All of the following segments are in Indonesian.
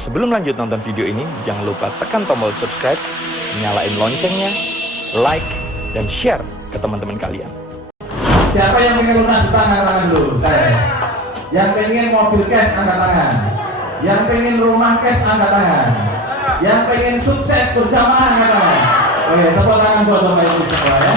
Sebelum lanjut nonton video ini, jangan lupa tekan tombol subscribe, nyalain loncengnya, like, dan share ke teman-teman kalian. Siapa yang pengen lunas hutang angkat tangan dulu? Saya. Yang pengen mobil cash angkat tangan. Yang pengen rumah cash angkat tangan. Yang pengen sukses berjamaah angkat tangan. Oke, tepuk tangan buat Bapak Ibu semua ya.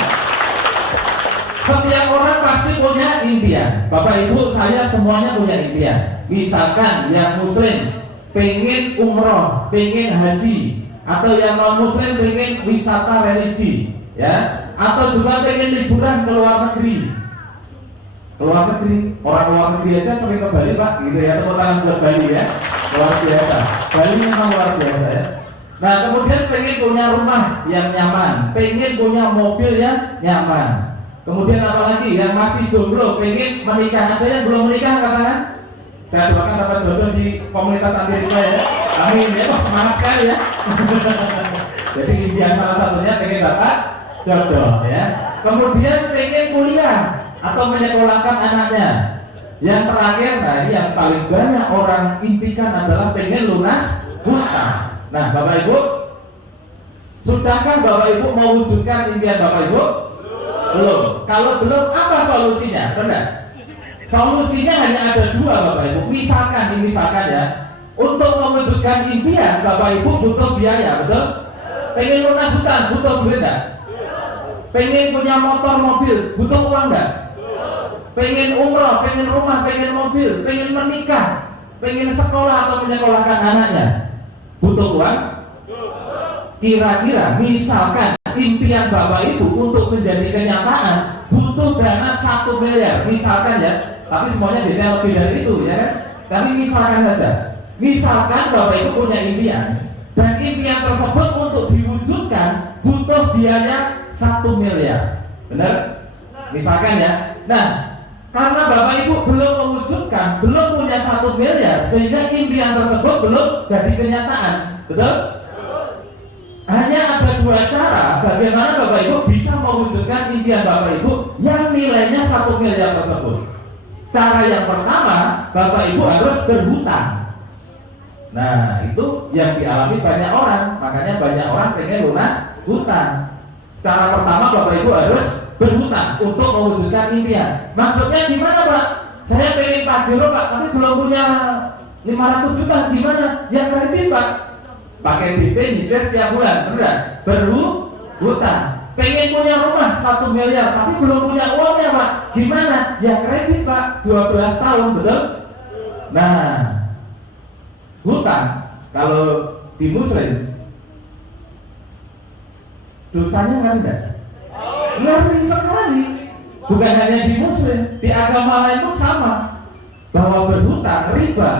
Setiap orang pasti punya impian. Bapak Ibu, saya semuanya punya impian. Misalkan yang muslim pengen umroh, pengen haji, atau yang non muslim pengen wisata religi, ya, atau juga pengen liburan ke luar negeri. Luar negeri, orang luar negeri aja sering ke Bali Pak, gitu ya, tepuk tangan buat Bali ya, luar biasa. Bali memang luar biasa ya. Nah kemudian pengen punya rumah yang nyaman, pengen punya mobil yang nyaman. Kemudian apalagi yang masih jomblo, pengen menikah, ada yang belum menikah katakan? Saya doakan dapat jodoh di komunitas anti juga ya. Amin ya, semangat sekali ya. Jadi impian salah satunya pengen dapat jodoh ya. Kemudian pengen kuliah atau menyekolahkan anaknya. Yang terakhir, nah ini yang paling banyak orang impikan adalah pengen lunas hutang. Nah Bapak Ibu, sudahkah Bapak Ibu mewujudkan impian Bapak Ibu? Belum. Kalau belum, apa solusinya? Benar. Solusinya hanya ada dua Bapak Ibu. Misalkan ya, untuk mewujudkan impian Bapak Ibu butuh biaya, betul? Pengen lunas hutang butuh duit enggak? Pengen punya motor mobil butuh uang enggak? Pengen umroh, pengen rumah, pengen mobil, pengen menikah, pengen sekolah atau menyekolahkan anaknya butuh uang? Kira-kira misalkan impian Bapak Ibu untuk menjadi kenyataan butuh dana 1 miliar misalkan ya, tapi semuanya biasanya lebih dari itu ya kan? Tapi misalkan saja, misalkan Bapak Ibu punya impian dan impian tersebut untuk diwujudkan butuh biaya 1 miliar, benar? Misalkan ya. Nah, karena Bapak Ibu belum mewujudkan, belum punya 1 miliar, sehingga impian tersebut belum jadi kenyataan, betul? Hanya ada dua cara bagaimana Bapak Ibu bisa mewujudkan impian Bapak Ibu yang nilainya 1 miliar tersebut. Cara yang pertama, Bapak Ibu harus berhutang. Nah, itu yang dialami banyak orang, makanya banyak orang pengen lunas hutang. Cara pertama, Bapak Ibu harus berhutang untuk mewujudkan impian. Maksudnya gimana Pak? Saya pengen Pajero Pak, tapi belum punya 500 juta, gimana? Yang kredit Pak? Pakai BP nyicil setiap bulan, benar? Berhutang. Pengen punya rumah 1 miliar, tapi belum punya uangnya Pak. Gimana? Ya kredit Pak, 12 tahun, betul? Nah, hutang kalau di muslim dosanya kan enggak? Ngeri sekali. Bukan hanya di muslim, di agama lain pun sama. Bahwa berhutang riba,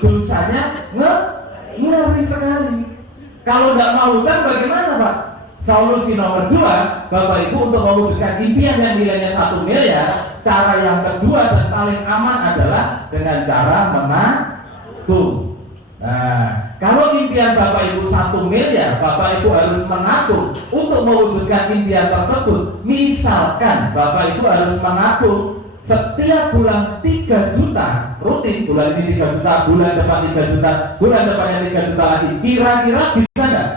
dosanya ngeri sekali. Kalau nggak mau hutang bagaimana Pak? Solusi nomor 2, Bapak Ibu untuk mewujudkan impian yang nilainya 1 miliar, cara yang kedua dan paling aman adalah dengan cara menabung. Nah, kalau impian Bapak Ibu 1 miliar, Bapak Ibu harus menabung untuk mewujudkan impian tersebut. Misalkan Bapak Ibu harus menabung setiap bulan 3 juta rutin, bulan ini 3 juta, bulan depan 3 juta, bulan depannya 3 juta lagi. Kira-kira bisa nggak?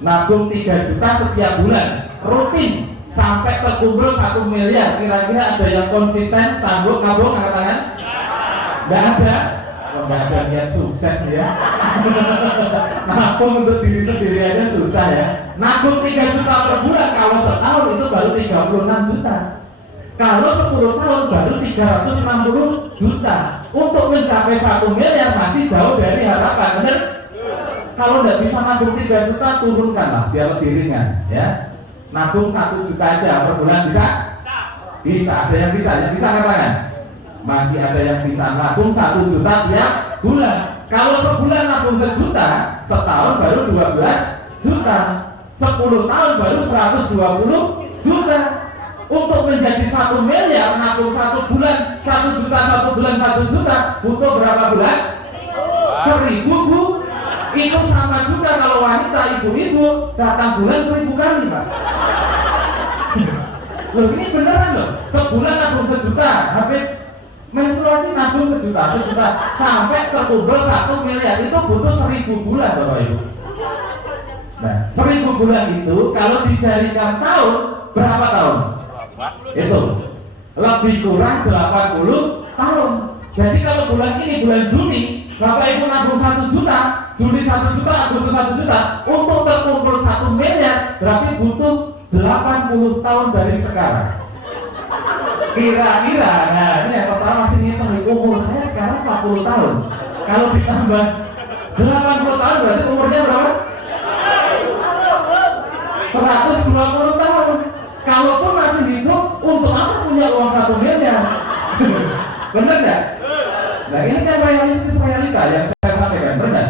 Nabung 3 juta setiap bulan rutin sampai terkumpul 1 miliar. Kira-kira ada yang konsisten sanggup nabung angkat tangan? Nggak ada. Nggak ada niat sukses ya. Nabung untuk diri sendiri aja susah ya. Nabung 3 juta per bulan kalau setahun itu baru 36 juta. Kalau 10 tahun baru 360 juta. Untuk mencapai 1 miliar masih jauh dari harapan, benar? Kalau nggak bisa nabung 3 juta, turunkanlah biar lebih ringan ya. Nabung 1 juta aja per bulan bisa? Bisa, ada yang bisa katakan? Masih ada yang bisa nabung 1 juta tiap bulan. Kalau sebulan nabung 1 juta, setahun baru 12 juta. 10 tahun baru 120 juta. Untuk menjadi 1 miliar, nabung 1 bulan 1 juta, 1 bulan 1 juta, butuh berapa bulan? 1000 Bu. Itu sama juga kalau wanita ibu-ibu datang bulan 1000 kali Pak. Loh ini beneran loh. Sebulan nabung 1 juta, habis Menstruasi nabung sejuta sampai terkumpul 1 miliar itu butuh 1000 bulan Bapak Ibu. Nah, 1000 bulan itu kalau dijadikan tahun, berapa tahun? Itu lebih kurang 80 tahun. Jadi kalau bulan ini, bulan Juni, Bapak Ibu nabung 1 juta, Juli 1 juta, Agustus 1 juta, untuk terkumpul 1 miliar berarti butuh 80 tahun dari sekarang. Kira-kira, nah ini yang pertama masih ngitung, umur saya sekarang 40 tahun. Kalau ditambah 80 tahun berarti umurnya berapa? 120 tahun. Kalaupun masih hidup, untuk apa punya uang 1 miliar? Benar nggak? Nah ini kan realita yang saya sampaikan, benar?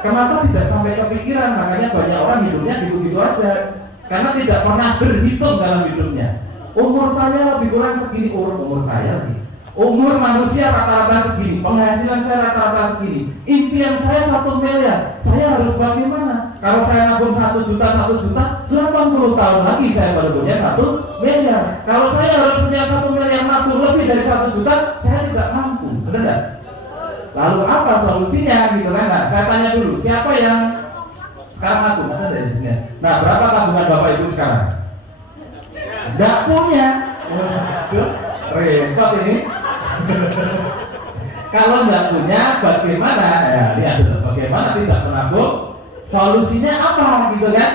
Kenapa tidak sampai kepikiran? Makanya banyak orang hidupnya gitu-gitu aja, karena tidak pernah berhitung dalam hidupnya. Umur saya lebih kurang segini, umur saya lebih. Umur manusia rata-rata segini, penghasilan saya rata-rata segini. Impian saya 1 miliar, saya harus bagaimana? Kalau saya nabung 1 juta, 80 tahun lagi saya baru punya 1 miliar. Kalau saya harus punya 1 miliar nabung lebih dari 1 juta, saya tidak mampu, benar nggak? Lalu apa solusinya gitu kan? Nah, saya tanya dulu, siapa yang sekarang nabung? Ada dari sini. Nah, berapa tabungan Bapak Ibu sekarang? Nggak punya. Repot ini. Kalau nggak punya, bagaimana? Ya, lihat dulu. Bagaimana tidak menabung? Solusinya apa gitu kan?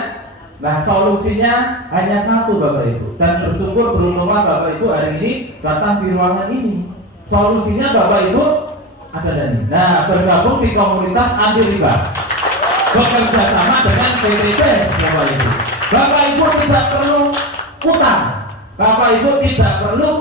Nah, solusinya hanya satu Bapak Ibu. Dan bersyukur beruntunglah Bapak Ibu hari ini datang di ruangan ini. Solusinya Bapak Ibu ada tadi. Nah, bergabung di komunitas anti riba. Bekerja sama dengan PTBS Bapak Ibu. Bapak Ibu tidak perlu utang. Bapak Ibu tidak perlu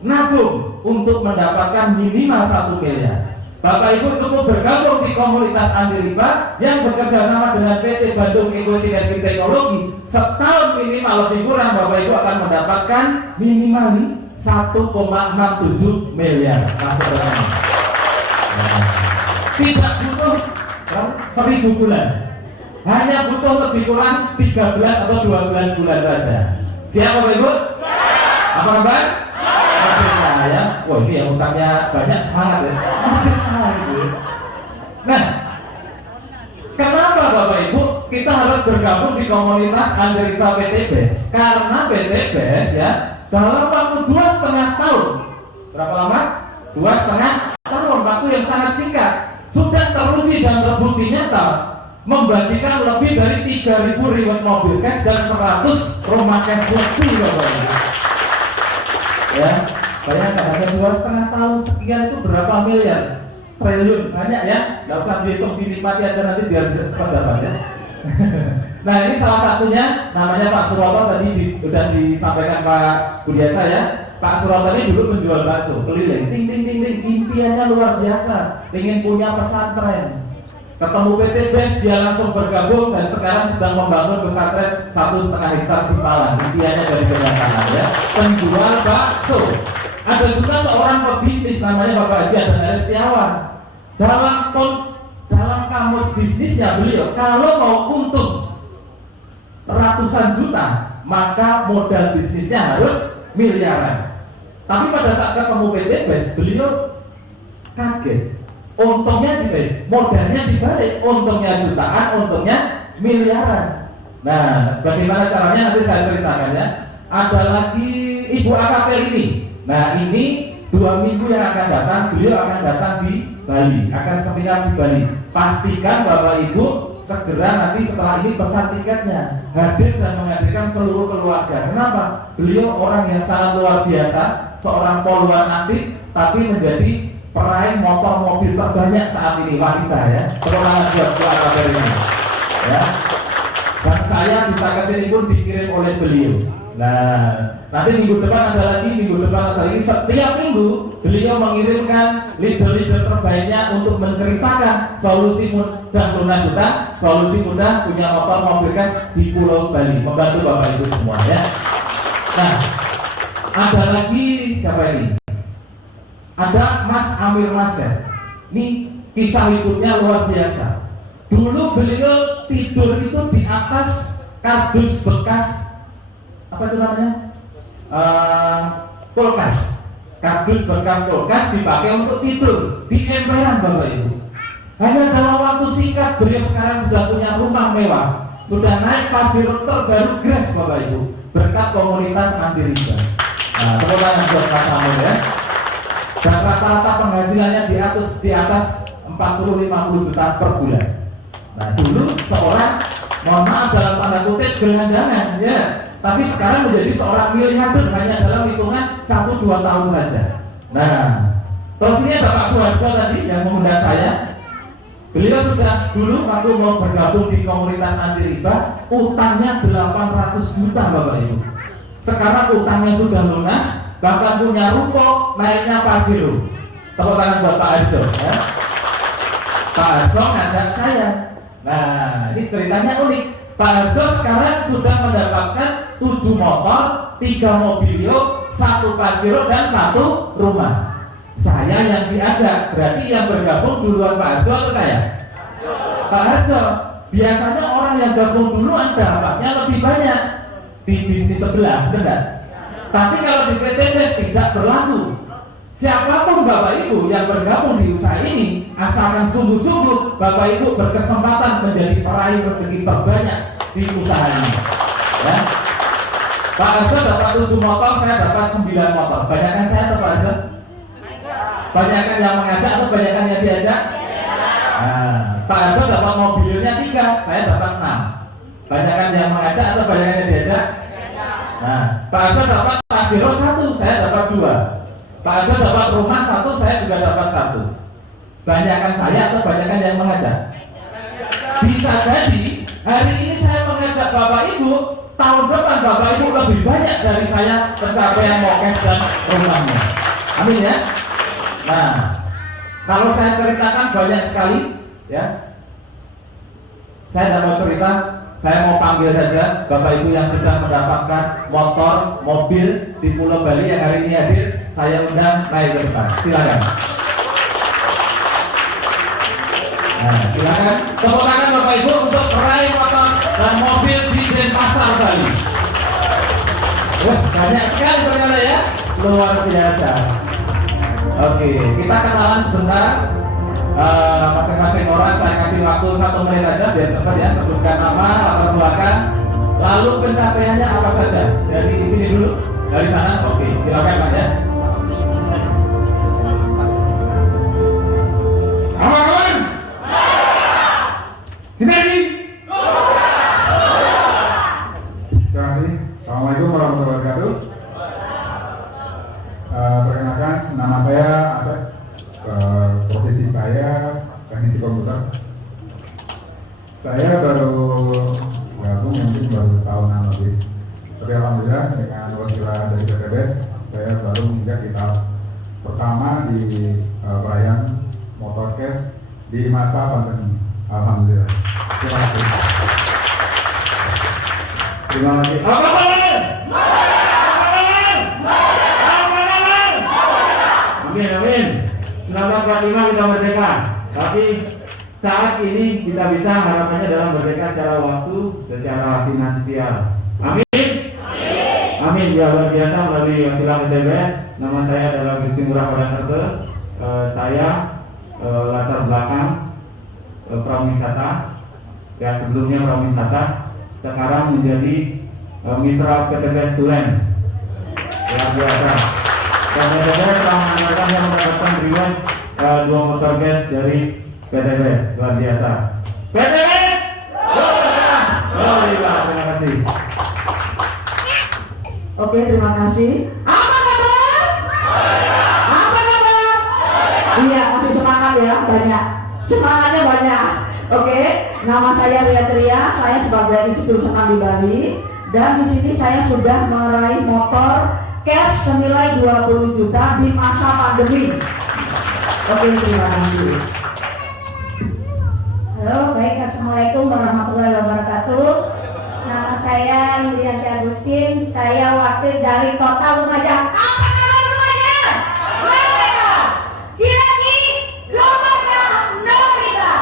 nabung untuk mendapatkan minimal 1 miliar. Bapak Ibu cukup bergabung di komunitas anti riba yang bekerja sama dengan PT Bandung Eko Sinergi Teknologi. Setahun minimal lebih kurang Bapak Ibu akan mendapatkan minimal 1,67 miliar. Tidak butuh 1000 bulan, hanya butuh lebih kurang 13 atau 12 bulan saja. Siap Bapak Ibu? Apa kabar? Ya, wah ini yang utangnya banyak, semangat ya. Nah, kenapa Bapak Ibu kita harus bergabung di komunitas anti riba PTBS? Karena PTBS ya dalam waktu 2,5 tahun, berapa lama? 2,5 tahun, waktu yang sangat singkat, sudah teruji dan terbukti nyata membagikan lebih dari 3.000 reward mobil cash dan 100 rumah cash bukti Bapak Ibu. Ya, bayangkan ada 2,5 tahun sekian itu berapa miliar? Triliun, banyak ya, nggak usah dihitung, dinikmati aja nanti biar cepat dapat ya. Nah ini salah satunya, namanya Pak Suroto, tadi sudah disampaikan Pak Budiasa ya. Pak Suroto ini dulu menjual bakso keliling, ting ting ting ting, impiannya luar biasa, ingin punya pesantren. Ketemu PTBS dia langsung bergabung dan sekarang sedang membangun pesantren 1,5 hektar di Malang. Impiannya dari kenyataan ya, penjual bakso. Ada juga seorang pebisnis namanya Bapak Haji Adnan Setiawan. Dalam kamus bisnisnya beliau, kalau mau untung ratusan juta, maka modal bisnisnya harus miliaran. Tapi pada saat ketemu PTBS, beliau kaget. Untungnya dibalik, modalnya dibalik, untungnya jutaan, untungnya miliaran. Nah, bagaimana caranya nanti saya ceritakan ya. Ada lagi Ibu AKP ini. Nah, ini 2 minggu yang akan datang, beliau akan datang di Bali, akan seminar di Bali. Pastikan Bapak Ibu segera nanti setelah ini pesan tiketnya, hadir dan menghadirkan seluruh keluarga. Kenapa? Beliau orang yang sangat luar biasa, seorang poluan aktif, tapi menjadi peraih motor mobil terbanyak saat ini, wanita ya. Semangat buat keluarga ini ya. Dan saya bisa kesini pun dikirim oleh beliau. Nah, nanti minggu depan ada lagi, minggu depan ada lagi. Setiap minggu beliau mengirimkan leader-leader terbaiknya untuk menceritakan solusi mudah lunas utang, solusi mudah punya motor mobil gas di Pulau Bali, membantu Bapak Ibu semua ya. Nah, ada lagi siapa ini? Ada Mas Amir Maser. Ini kisah hidupnya luar biasa. Dulu beliau tidur itu di atas kardus bekas, apa itu namanya? Kulkas. kardus bekas kulkas dipakai untuk tidur di emperan Bapak Ibu. Hanya dalam waktu singkat beliau sekarang sudah punya rumah mewah, sudah naik pajero terbaru Grace Bapak Ibu, berkat komunitas anti riba. Nah, tepuk tangan buat Pak Samuel ya. Dan rata-rata penghasilannya di atas 40-50 juta per bulan. Nah dulu seorang, mohon maaf dalam tanda kutip gelandangan ya, tapi sekarang menjadi seorang miliarder hanya dalam hitungan 1-2 tahun saja. Nah terus ini Bapak Suharto tadi yang mengundang saya. Beliau sudah dulu waktu mau bergabung di komunitas anti riba, utangnya 800 juta Bapak Ibu. Sekarang utangnya sudah lunas, bahkan punya ruko, naiknya pajero. Tepuk tangan buat Pak Arjo ya. Pak Arjo ngajak saya. Nah ini ceritanya unik. Pak Arjo sekarang sudah mendapatkan 7 motor, 3 mobilio, 1 pajero dan 1 rumah. Saya yang diajak, berarti yang bergabung duluan Pak Arjo atau saya? Pak Arjo. Biasanya orang yang gabung duluan dampaknya lebih banyak di bisnis sebelah, benar? Tapi kalau di PT Best tidak berlaku. Siapapun Bapak Ibu yang bergabung di usaha ini, asalkan sungguh-sungguh Bapak Ibu berkesempatan menjadi peraih rezeki terbanyak di usaha ini. Ya. Pak Arjo dapat 7 motor, saya dapat 9 motor. Banyakan saya atau Pak Arjo? Banyakan yang mengajak atau banyakan yang diajak? Nah, Pak Arjo dapat mobilnya 3, saya dapat 6. Banyakan yang mengajak atau banyakan yang diajak? Nah, Pak Arjo dapat pajero 1, saya dapat 2. Pak Arjo dapat rumah 1, saya juga dapat 1. Banyakan saya atau banyakan yang mengajak? Bisa jadi hari ini saya mengajak Bapak Ibu, tahun depan Bapak Ibu lebih banyak dari saya pencapaian mokes dan rumahnya. Amin ya. Nah, kalau saya ceritakan banyak sekali ya. Saya tidak mau cerita. Saya mau panggil saja Bapak Ibu yang sedang mendapatkan motor, mobil di Pulau Bali yang hari ini hadir. Saya undang naik ke depan. Silakan. Nah, silakan. Tepuk tangan Bapak Ibu untuk meraih motor dan mobil di Denpasar Bali. Wah, banyak sekali ternyata ya. Luar biasa. Oke, kita kenalan sebentar. Masing-masing orang saya kasih waktu 1 menit aja biar cepat ya, sebutkan nama, latar belakang, lalu pencapaiannya apa saja. Dari di sini dulu, dari sana. Oke, silakan Pak ya. Aman. Sini. Terima kasih. Assalamualaikum warahmatullahi wabarakatuh. Perkenalkan, nama saya Asep. Profesi saya teknisi komputer. Saya baru gabung mungkin baru tahunan lebih. Tapi alhamdulillah dengan wasilah dari PT Best, saya baru hingga kita pertama di perayaan Motorcast di masa pandemi. Alhamdulillah. Terima kasih. Terima kasih. Amin, amin. 1945 kita merdeka, tapi saat ini kita bisa harapannya dalam merdeka secara waktu, secara finansial. Amin. Amin. Ya luar biasa melalui wasilah PTBS. Nama saya adalah Gusti Ngurah Pradana. Saya latar belakang prawisata. Ya sebelumnya prawisata, sekarang menjadi mitra PTBS Tulen. Luar biasa. Dan PTBS telah menganggarkan yang mendapatkan reward 2 motor gas dari PTBS. Luar biasa. PTBS! Terima kasih. Oke, terima kasih. Apa kabar? Apa kabar? Iya, masih semangat ya, banyak. Semangatnya banyak. Oke, nama saya Ria Tria, saya sebagai instruktur senam di Bali. Dan di sini saya sudah meraih motor cash senilai 20 juta di masa pandemi. Oke, terima kasih. Halo, baik. Assalamualaikum warahmatullahi wabarakatuh. Nama saya Lilian Agustin. Saya wakil dari Kota Lumajang. Apa nama rumahnya? Merdeka. Silaki Lumajang Merdeka.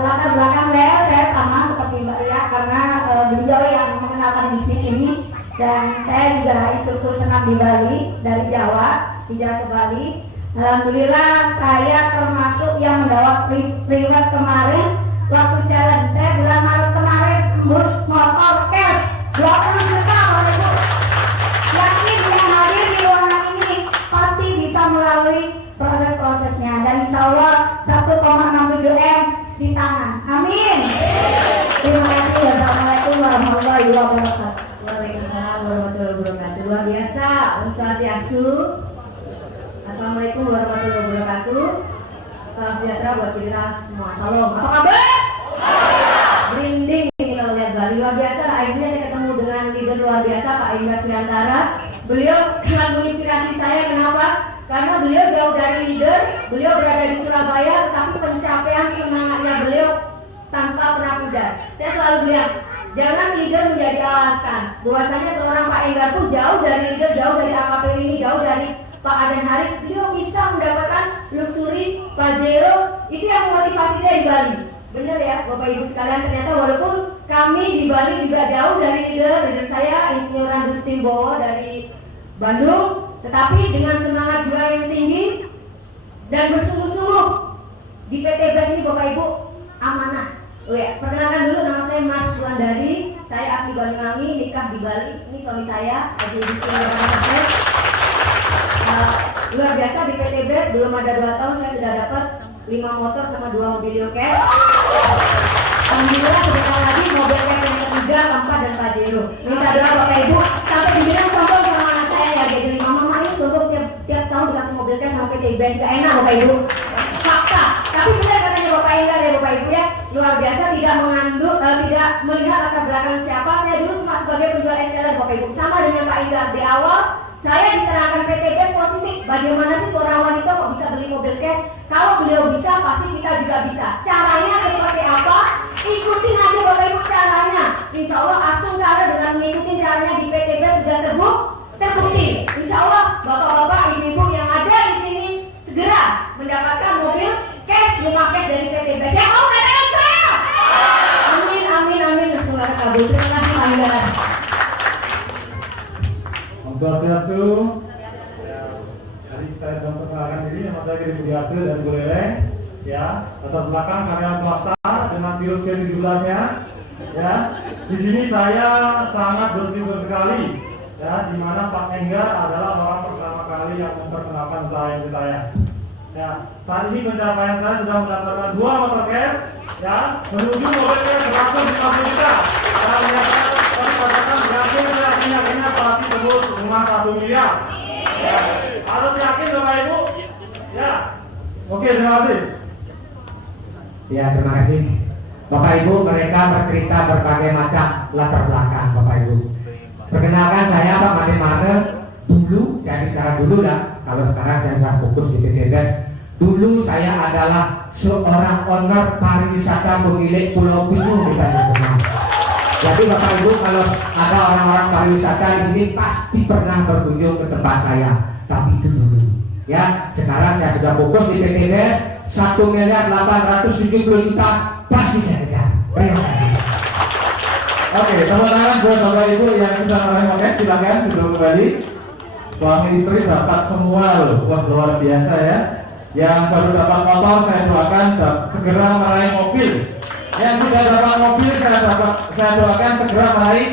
Latar belakang saya sama seperti Mbak Ria karena beliau yang mengenalkan bisnis ini, dan saya juga instruktur senam di Bali dari Jawa. hijrah ke Bali. Alhamdulillah saya termasuk yang mendapat reward kemarin waktu challenge saya bulan Maret kemarin ngurus motor cash 20 juta Bapak Ibu. Yakin yang hadir di ruangan ini pasti bisa melalui proses-prosesnya dan insya Allah 1,67 M di tangan. Amin. Terima kasih. Wassalamualaikum warahmatullahi wabarakatuh. Waalaikumsalam warahmatullahi wabarakatuh. Luar biasa. Om Swastiastu. Assalamualaikum warahmatullahi wabarakatuh. Salam sejahtera buat kita semua. Salam. Apa kabar? Merinding ini kalau lihat Bali. Luar biasa. Akhirnya saya ketemu dengan leader luar biasa Pak Indra Triantara. Beliau sangat menginspirasi saya. Kenapa? Karena beliau jauh dari leader. Beliau berada di Surabaya, tapi pencapaian semangatnya beliau tanpa pernah pudar. Saya selalu bilang, jangan leader menjadi alasan. Bahwasanya seorang Pak Enggar pun jauh dari leader, jauh dari AKP ini, jauh dari Pak Adan Haris, beliau bisa mendapatkan luxury, Pajero, itu yang memotivasi saya di Bali. Benar ya, Bapak Ibu sekalian, ternyata walaupun kami di Bali juga jauh dari leader saya, Insinyur Andrustin Bowo dari Bandung, tetapi dengan semangat juang yang tinggi dan bersungguh-sungguh di PT BES ini Bapak Ibu amanah. Oh ya, perkenalkan dulu, nama saya Mars Wulandari, saya asli Banyuwangi, nikah di Bali. Ini suami saya, Haji Bukit. Luar biasa di PT BES, belum ada 2 tahun saya sudah dapat 5 motor sama 2 mobil cash. Alhamdulillah sebentar lagi mobil cash yang ketiga, keempat dan Pajero. Minta doa Bapak Ibu, sampai dibilang sombong sama anak saya ya, jadi mama ini sombong tiap tahun dikasih mobil cash sama PT BES, gak enak Bapak Ibu. Fakta, tapi benar katanya Bapak Enggar ya Bapak Ibu ya, luar biasa tidak mengandung, tidak melihat latar belakang siapa. Saya dulu cuma sebagai penjual XLR Bapak Ibu, sama dengan Pak Enggar di awal. Saya diserahkan PT BES positif. Bagaimana sih seorang wanita kok bisa beli mobil cash? Kalau beliau bisa, pasti kita juga bisa. Caranya seperti apa? Ikutin aja Bapak Ibu caranya. Insya Allah Asung Kara dengan mengikuti caranya di PT BES sudah terbukti. Insya Allah Bapak-bapak, Ibu-ibu yang ada di sini segera mendapatkan mobil cash memakai dari PT BES. Yang mau katakan saya? Amin, amin, amin. Semoga kabul. Terima kasih Pak Enggar. Wabarakatuh. Hari kita dalam perkenalkan diri, nama saya Giri Budiarto dan Bu Leleng. Ya, latar belakang karyawan swasta dengan virus ke-17-nya. Ya, di sini saya sangat bersyukur sekali. Ya, di mana Pak Enggar adalah orang pertama kali yang memperkenalkan saya. Ya, saat ini pencapaian saya sudah mendapatkan 2 motor cash. Ya, menuju mobil cash 150 juta. Dan katakan yakin saya akhirnya pasti tembus rumah 1 miliar. Ya, harus yakin Bapak Ibu. Ya, oke, terima kasih. Ya, terima kasih. Bapak Ibu, mereka bercerita berbagai macam latar belakang Bapak Ibu. Perkenalkan saya Pak Made Made. Dulu, saya bicara dulu dah. Kalau sekarang saya sudah fokus di PT BES. Dulu saya adalah seorang owner pariwisata pemilik Pulau Pinyu di Banyuwangi. Jadi Bapak Ibu, kalau ada orang-orang pariwisata di sini pasti pernah berkunjung ke tempat saya. Tapi itu dulu. Ya, sekarang saya sudah fokus di PT BES. 1.870 juta pasti saya kejar. Terima kasih. Oke, tepuk tangan buat Bapak Ibu yang sudah meraih mobil, silakan duduk kembali. Suami istri dapat semua loh, wah luar biasa ya. Yang baru dapat motor saya doakan segera meraih mobil. Yang sudah dapat mobil saya doakan segera meraih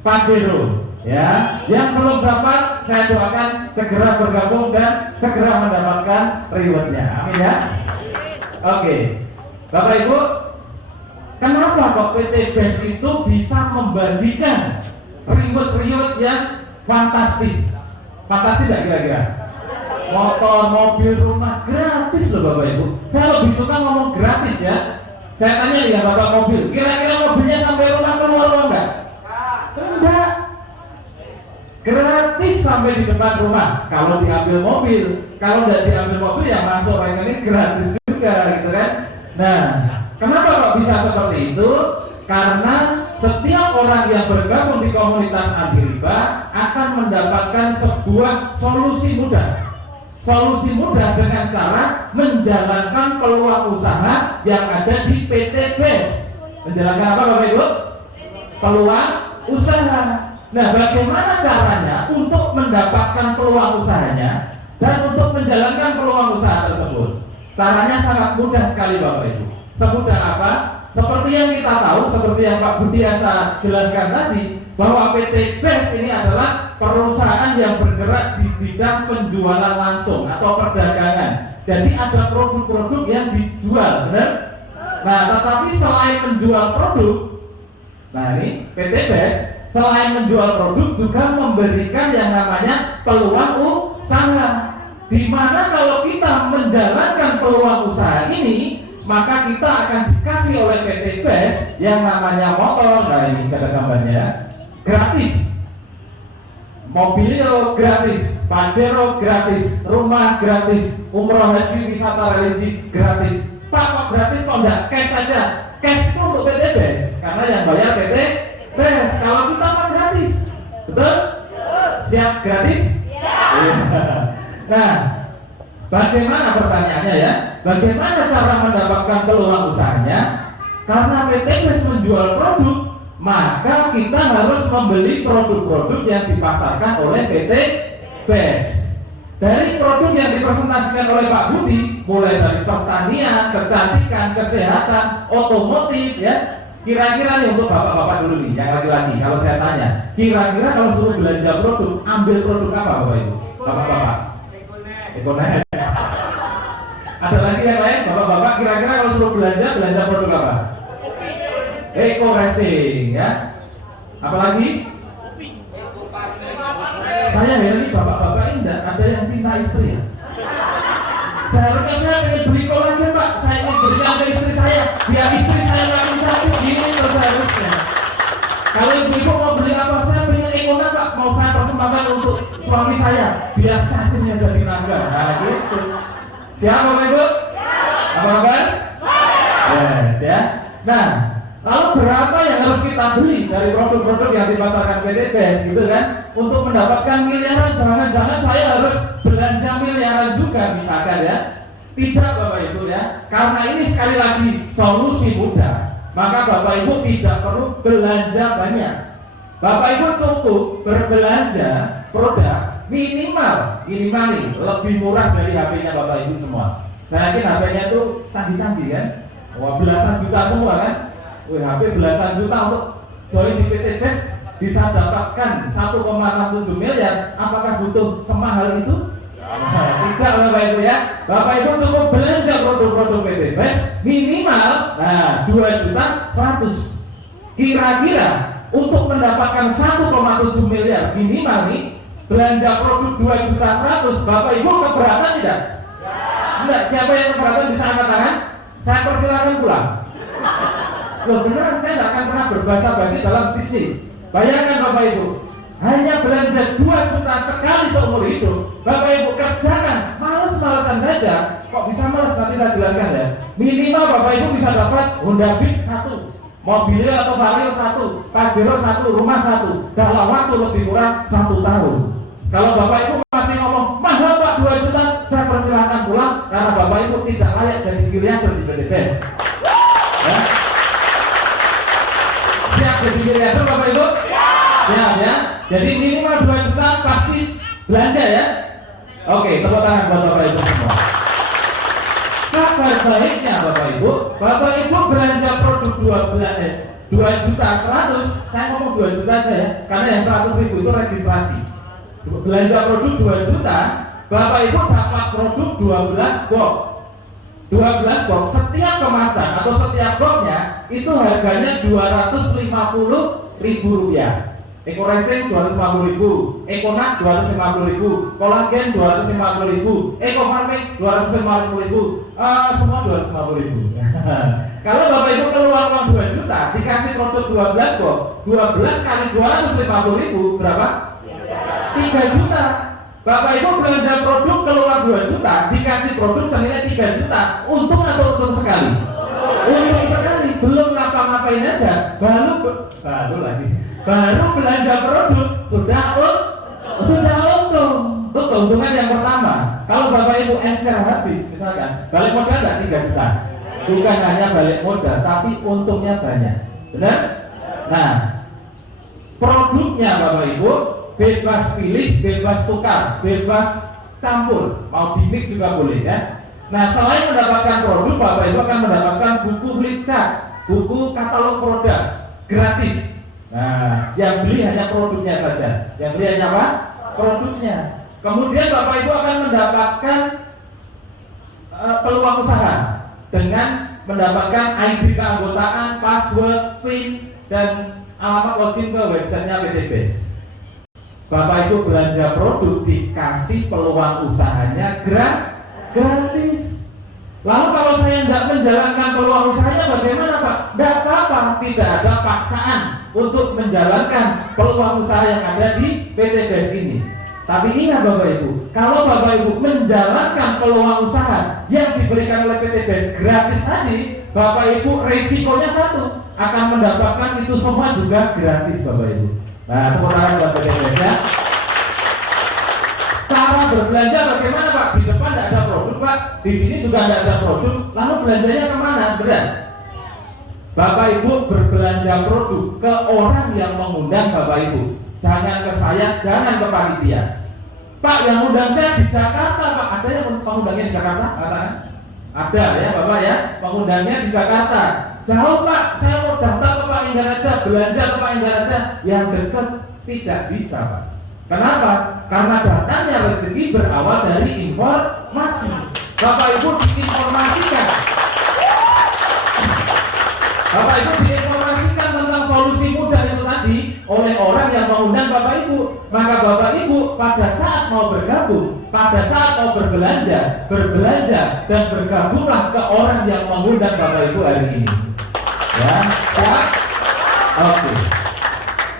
Pajero. Ya, yang belum dapat saya doakan segera bergabung dan segera mendapatkan rewardnya. Amin ya. Oke, Bapak Ibu, kenapa kok PT BES itu bisa membagikan reward yang fantastis? Fantastis nggak kira-kira? Motor, mobil, rumah gratis loh Bapak Ibu. Saya lebih suka ngomong gratis ya. Saya tanya ya Bapak mobil, kira-kira mobilnya sampai rumah keluar enggak? Enggak. Gratis sampai di depan rumah. Kalau diambil mobil, kalau tidak diambil mobil ya masuk ini gratis juga gitu kan. Nah, kenapa kok bisa seperti itu? Karena setiap orang yang bergabung di komunitas anti riba akan mendapatkan sebuah solusi mudah. Solusi mudah dengan cara menjalankan peluang usaha yang ada di PT BES. Menjalankan apa Bapak Ibu? Peluang usaha. Nah, bagaimana caranya untuk mendapatkan peluang usahanya? menjalankan peluang usaha tersebut? Caranya sangat mudah sekali Bapak Ibu. Semudah apa? Seperti yang kita tahu, seperti yang Pak Budiasa jelaskan tadi, bahwa PT BES ini adalah perusahaan yang bergerak di bidang penjualan langsung atau perdagangan. Jadi ada produk-produk yang dijual, benar? Nah, tetapi selain menjual produk, nah ini PT BES selain menjual produk juga memberikan yang namanya peluang usaha. Di mana kalau kita menjalankan peluang usaha ini, maka kita akan dikasih oleh PT BES yang namanya motor. Nah ini ada gambarnya, gratis, mobilio gratis, pajero gratis, rumah gratis, umroh haji wisata religi gratis. Pak, kok gratis kok enggak cash saja? Cash itu untuk PT BES karena yang bayar PT BES. Kalau kita mah gratis, betul? Siap gratis? Nah, bagaimana pertanyaannya ya? Bagaimana cara mendapatkan peluang usahanya? Karena PT BES menjual produk, maka kita harus membeli produk-produk yang dipasarkan oleh PT BES. Dari produk yang dipresentasikan oleh Pak Budi, mulai dari pertanian, kecantikan, kesehatan, otomotif, ya. Kira-kira nih untuk bapak-bapak dulu nih, yang laki-laki. Kalau saya tanya, kira-kira kalau suruh belanja produk, ambil produk apa Bapak Ibu? Bapak-bapak. Ekonet. Ada lagi yang lain, bapak-bapak. Kira-kira kalau suruh belanja produk apa? Eko Racing, ya. Apalagi? Saya heran nih bapak-bapak ini ada yang cinta istri ya. Seharusnya saya ingin beli kolagen Pak, saya ingin berikan ke istri saya, biar istri saya langsung satu, gini terus seharusnya. Kalau ibu-ibu mau beli apa, saya pengen Ekona Pak, mau saya persembahkan untuk suami saya, biar cacingnya jadi naga. Nah gitu. Siap Bapak Ibu? Apa kabar? Yes, ya. Nah, lalu berapa yang harus kita beli dari produk-produk yang dipasarkan PT BES gitu kan? Untuk mendapatkan miliaran, jangan-jangan saya harus belanja miliaran juga misalkan ya. Tidak Bapak Ibu ya. Karena ini sekali lagi solusi mudah. Maka Bapak Ibu tidak perlu belanja banyak. Bapak Ibu cukup berbelanja produk minimal nih lebih murah dari HP-nya Bapak Ibu semua. Saya yakin HP-nya itu canggih-canggih kan? Wah, belasan juta semua kan? Wih, HP belasan juta untuk join di PT BES bisa dapatkan 1,67 miliar. Apakah butuh semahal itu? Tidak Bapak Ibu ya. Bapak Ibu cukup belanja produk-produk PT BES minimal 2.100.000. Kira-kira untuk mendapatkan 1,7 miliar minimal nih, belanja produk 2.100.000, Bapak Ibu keberatan tidak? Enggak. Siapa yang keberatan bisa angkat tangan? Saya persilakan pulang. Loh beneran, saya tidak akan pernah berbahasa-basi dalam bisnis. Bayangkan Bapak Ibu, hanya belanja 2 juta sekali seumur hidup. Bapak Ibu kerjakan, males-malesan saja. Kok bisa males? Nanti saya jelaskan ya. Minimal Bapak Ibu bisa dapat Honda Beat 1, mobilnya atau Vario 1, Pajero 1, rumah 1 dalam waktu lebih kurang 1 tahun. Kalau Bapak Ibu masih ngomong mahal Pak 2 juta, saya persilahkan pulang karena Bapak Ibu tidak layak jadi miliarder di PT BES. Ya. Siap jadi miliarder Bapak Ibu? Ya, ya. Jadi minimal 2 juta pasti belanja ya. Oke, tepuk tangan buat Bapak Ibu semua. Kabar baiknya Bapak Ibu belanja produk 2 juta 100, saya ngomong 2 juta aja ya, karena yang 100.000 itu registrasi. Belanja produk 2 juta, Bapak Ibu dapat produk 12 box. 12 box, setiap kemasan atau setiap boxnya itu harganya Rp250.000. Eko Racing 250.000, Ekonat 250.000, Kolagen 250.000, Eko Farming 250.000, semua 250.000. Kalau Bapak Ibu keluar uang 2 juta, dikasih produk 12 kok, 12 kali 250.000 berapa? 3 juta. Bapak Ibu belanja produk keluar 2 juta, dikasih produk senilai 3 juta. Untung atau untung sekali? Untung sekali. Belum ngapa-ngapain aja, baru belanja produk sudah untung. Itu keuntungan yang pertama. Kalau Bapak Ibu encer habis, misalkan balik modal enggak 3 juta. Bukan hanya balik modal, tapi untungnya banyak. Benar? Nah, produknya Bapak Ibu bebas pilih, bebas tukar, bebas campur, mau dimix juga boleh ya. Nah, selain mendapatkan produk, Bapak Ibu akan mendapatkan buku flipchart, buku katalog produk gratis. Nah, yang beli hanya produknya saja. Yang beli hanya apa? Produknya. Kemudian Bapak Ibu akan mendapatkan peluang usaha dengan mendapatkan ID keanggotaan, password, PIN, dan alamat login ke websitenya PTBS. Bapak Ibu belanja produk dikasih peluang usahanya gratis. Lalu kalau saya tidak menjalankan peluang usahanya bagaimana Pak? Tidak apa-apa, tidak ada paksaan untuk menjalankan peluang usaha yang ada di PTBS ini. Tapi ingat Bapak Ibu, kalau Bapak Ibu menjalankan peluang usaha yang diberikan oleh PTBS gratis tadi, Bapak Ibu resikonya satu, akan mendapatkan itu semua juga gratis Bapak Ibu. Nah, tepuk tangan buat PTBS ya. Cara berbelanja bagaimana Pak? Di depan tidak ada produk Pak, di sini juga tidak ada produk, lalu belanjanya kemana? Benar? Bapak Ibu berbelanja produk ke orang yang mengundang Bapak Ibu. Jangan ke saya, jangan ke panitia. Pak, yang undang saya di Jakarta Pak, ada yang pengundangnya di Jakarta? Katakan. Ada ya Bapak ya, pengundangnya di Jakarta. Jauh Pak, saya mau daftar ke Pak Inggaraja, belanja ke Pak Inggaraja. Yang dekat tidak bisa Pak. Kenapa? Karena datanya rezeki berawal dari informasi. Bapak Ibu diinformasikan. Bapak Ibu diinformasikan tentang solusi mudah itu tadi oleh orang yang mengundang Bapak Ibu. Maka Bapak Ibu pada saat mau bergabung, pada saat mau berbelanja dan bergabunglah ke orang yang mengundang Bapak Ibu hari ini. Ya, oke.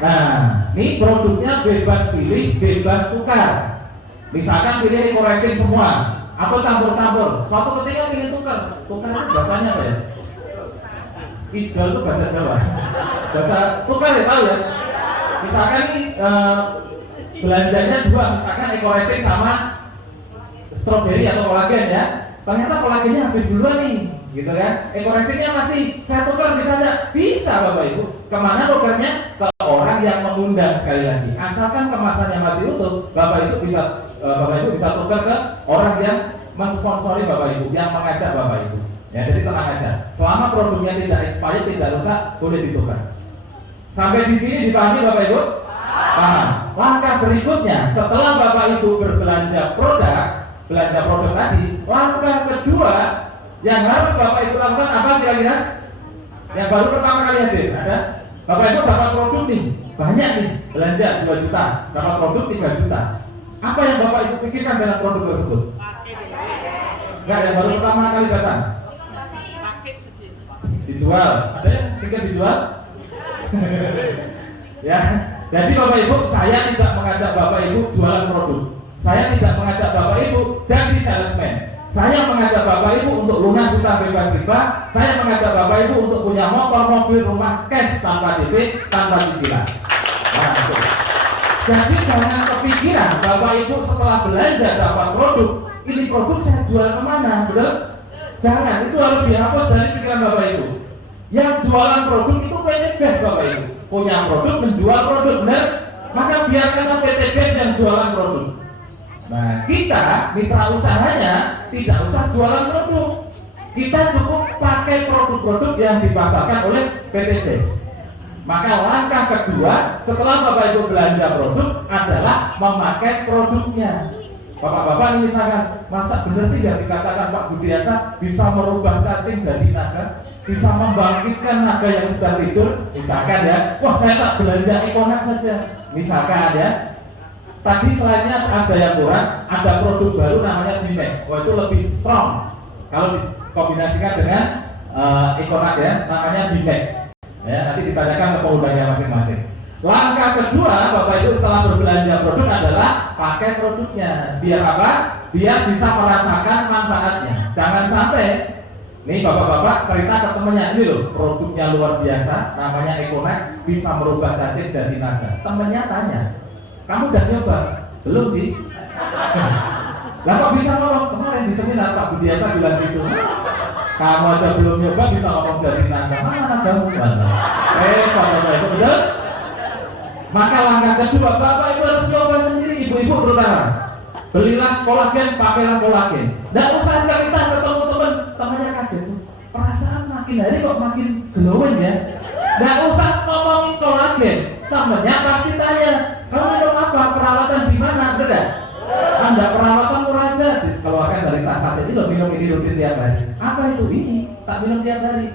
Nah, ini produknya bebas pilih, bebas tukar. Misalkan pilih koreksi semua, atau campur-campur. Suatu ketika pilih tukar itu bahasanya apa ya? Idol itu bahasa Jawa. Bahasa tukar ya tahu ya. Misalkan ini belanjanya dua, misalkan koreksi sama stroberi atau kolagen ya. Ternyata kolagennya habis duluan nih, gitu kan? Koreksinya masih saya tukar bisa Bapak Ibu. Kemana tukarnya? Ke orang yang mengundang sekali lagi. Asalkan kemasannya masih utuh, Bapak Ibu bisa tukar ke orang yang mensponsori Bapak Ibu, yang mengajak Bapak Ibu. Ya, jadi tenang aja. Selama produknya tidak expired, tidak rusak, boleh ditukar. Sampai di sini dipahami Bapak Ibu? Paham. Langkah berikutnya, setelah Bapak Ibu berbelanja belanja produk tadi, langkah kedua yang harus Bapak Ibu lakukan apa kira-kira? Yang baru pertama kali hadir, ada? Bapak Ibu dapat produk nih, banyak nih, belanja 2 juta, dapat produk 3 juta. Apa yang Bapak Ibu pikirkan dengan produk tersebut? Enggak, yang baru pertama kali datang. Dijual, ada yang tinggal dijual? Ya, jadi Bapak Ibu, saya tidak mengajak Bapak Ibu jualan produk. Saya tidak mengajak Bapak Ibu jadi salesman. Saya mengajak Bapak Ibu untuk lunas utang bebas riba. Saya mengajak Bapak Ibu untuk punya motor, mobil, rumah, cash tanpa DP, tanpa cicilan. Nah, jadi jangan kepikiran Bapak Ibu setelah belanja dapat produk, ini produk saya jual kemana, betul? Jangan, itu harus dihapus dari pikiran Bapak Ibu. Yang jualan produk itu PTBS Bapak Ibu. Punya produk, menjual produk, benar? Maka biarkanlah PTBS yang jualan produk. Nah, kita mitra usahanya tidak usah jualan produk. Kita cukup pakai produk-produk yang dipasarkan oleh PTBS. Maka langkah kedua setelah Bapak Ibu belanja produk adalah memakai produknya. Bapak-bapak ini misalkan, masa benar sih yang dikatakan Pak Budiasa bisa merubah cacing jadi naga, bisa membangkitkan naga yang sudah tidur, misalkan ya. Wah, saya tak belanja Econax saja, misalkan ya. Tadi selainnya ada yang kurang, ada produk baru namanya Bimek. Wah, itu lebih strong. Kalau dikombinasikan dengan Econax ya, namanya Bimek. Ya, nanti ditanyakan ke penggunanya masing-masing. Langkah kedua, Bapak Ibu setelah berbelanja produk adalah pakai produknya. Biar apa? Biar bisa merasakan manfaatnya. Jangan sampai, nih bapak-bapak cerita ke temennya, ini loh produknya luar biasa, namanya Econax, bisa merubah cacing jadi naga. Temennya tanya, kamu udah nyoba? Belum sih. Lah kok bisa ngomong? Kemarin di seminar Pak Budiasa bilang gitu. Kamu aja belum nyoba bisa ngomong jadi naga. Mana kamu? Bapak Ibu betul? Maka langkah kedua, Bapak Ibu harus coba sendiri, ibu-ibu terutama. Belilah kolagen, pakailah kolagen. Nggak usah cerita ketemu temannya kaget. Perasaan makin hari kok makin glowing ya. Nggak usah ngomongin kolagen. Temennya pasti tanya, kamu minum apa? Perawatan di mana? Benar? Anda perawatan murah aja. Keluarkan dari tas satu ini loh, minum ini rutin tiap hari. Apa itu? Ini tak minum tiap hari.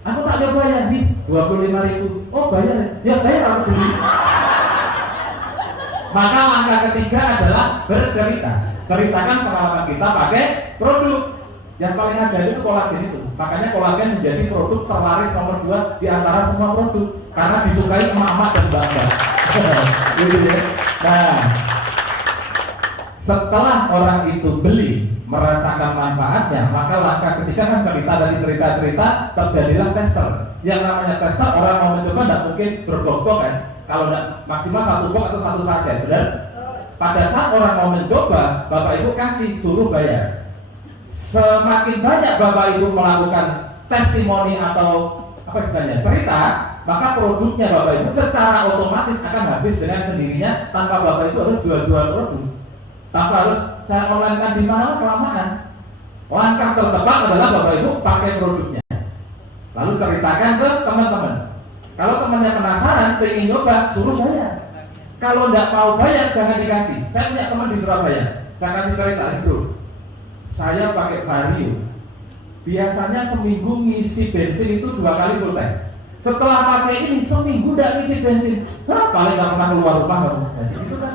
Aku tak coba ya, di 25.000. Oh bayar ya? Ya bayar aku beli. Maka langkah ketiga adalah bercerita. Ceritakan pengalaman kita pakai produk. Yang paling ajaib itu kolagen itu. Makanya kolagen menjadi produk terlaris nomor 2 di antara semua produk. Karena disukai emak-emak dan mbak-mbak. Gitu ya. Nah, setelah orang itu beli, merasakan manfaatnya, maka langkah ketiga kan cerita dari cerita-cerita terjadilah tester. Yang namanya tester, orang mau mencoba tidak mungkin bergok-gok kan. Kalau tidak maksimal 1 box atau 1 saset, benar? Pada saat orang mau mencoba, Bapak Ibu kasih, suruh bayar. Semakin banyak Bapak Ibu melakukan testimoni atau apa istilahnya, cerita, maka produknya Bapak Ibu secara otomatis akan habis dengan sendirinya tanpa Bapak Ibu harus jual-jual produk. Tanpa harus saya online kan di mana kelamaan. Langkah tertepat adalah Bapak Ibu pakai produknya. Lalu ceritakan ke teman-teman. Kalau temannya penasaran, pengen nyoba, suruh bayar. Kalau nggak mau bayar, jangan dikasih. Saya punya teman di Surabaya, saya kasih cerita itu. Saya pakai Vario. Biasanya seminggu ngisi bensin itu 2 kali full tank. Setelah pakai ini, seminggu nggak ngisi bensin. Paling nggak pernah keluar rumah kamu. Jadi itu kan.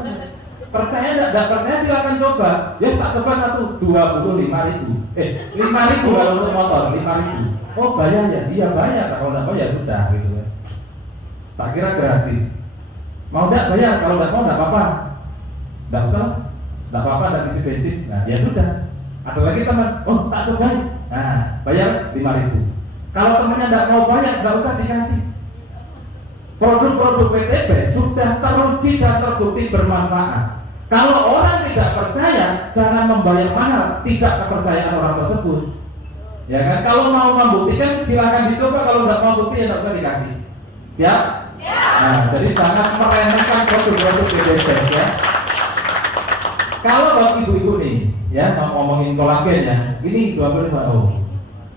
Percaya nggak percaya silakan coba. Ya tak coba 25.000. 5.000 kalau untuk motor 5.000. Oh bayar ya? Iya bayar. Kalau nggak mau ya sudah gitu ya. Tak kira gratis. Mau nggak bayar? Kalau nggak mau nggak apa-apa. Nggak usah. Nggak apa-apa dan isi bensin. Nah ya sudah. Ada lagi teman. Oh tak coba. Nah bayar 5.000. Kalau temannya nggak mau bayar, nggak usah dikasih. Produk-produk PTB sudah teruji dan terbukti bermanfaat. Kalau orang tidak percaya, jangan membayar mahal, tidak kepercayaan orang tersebut. Ya kan? Kalau mau membuktikan, silakan dicoba. Kalau nggak mau bukti, ya nggak usah dikasih. Ya? Nah, jadi jangan meremehkan produk-produk PTB ya. Kalau buat ibu-ibu nih, ya mau ngomongin kolagen ya, ini 25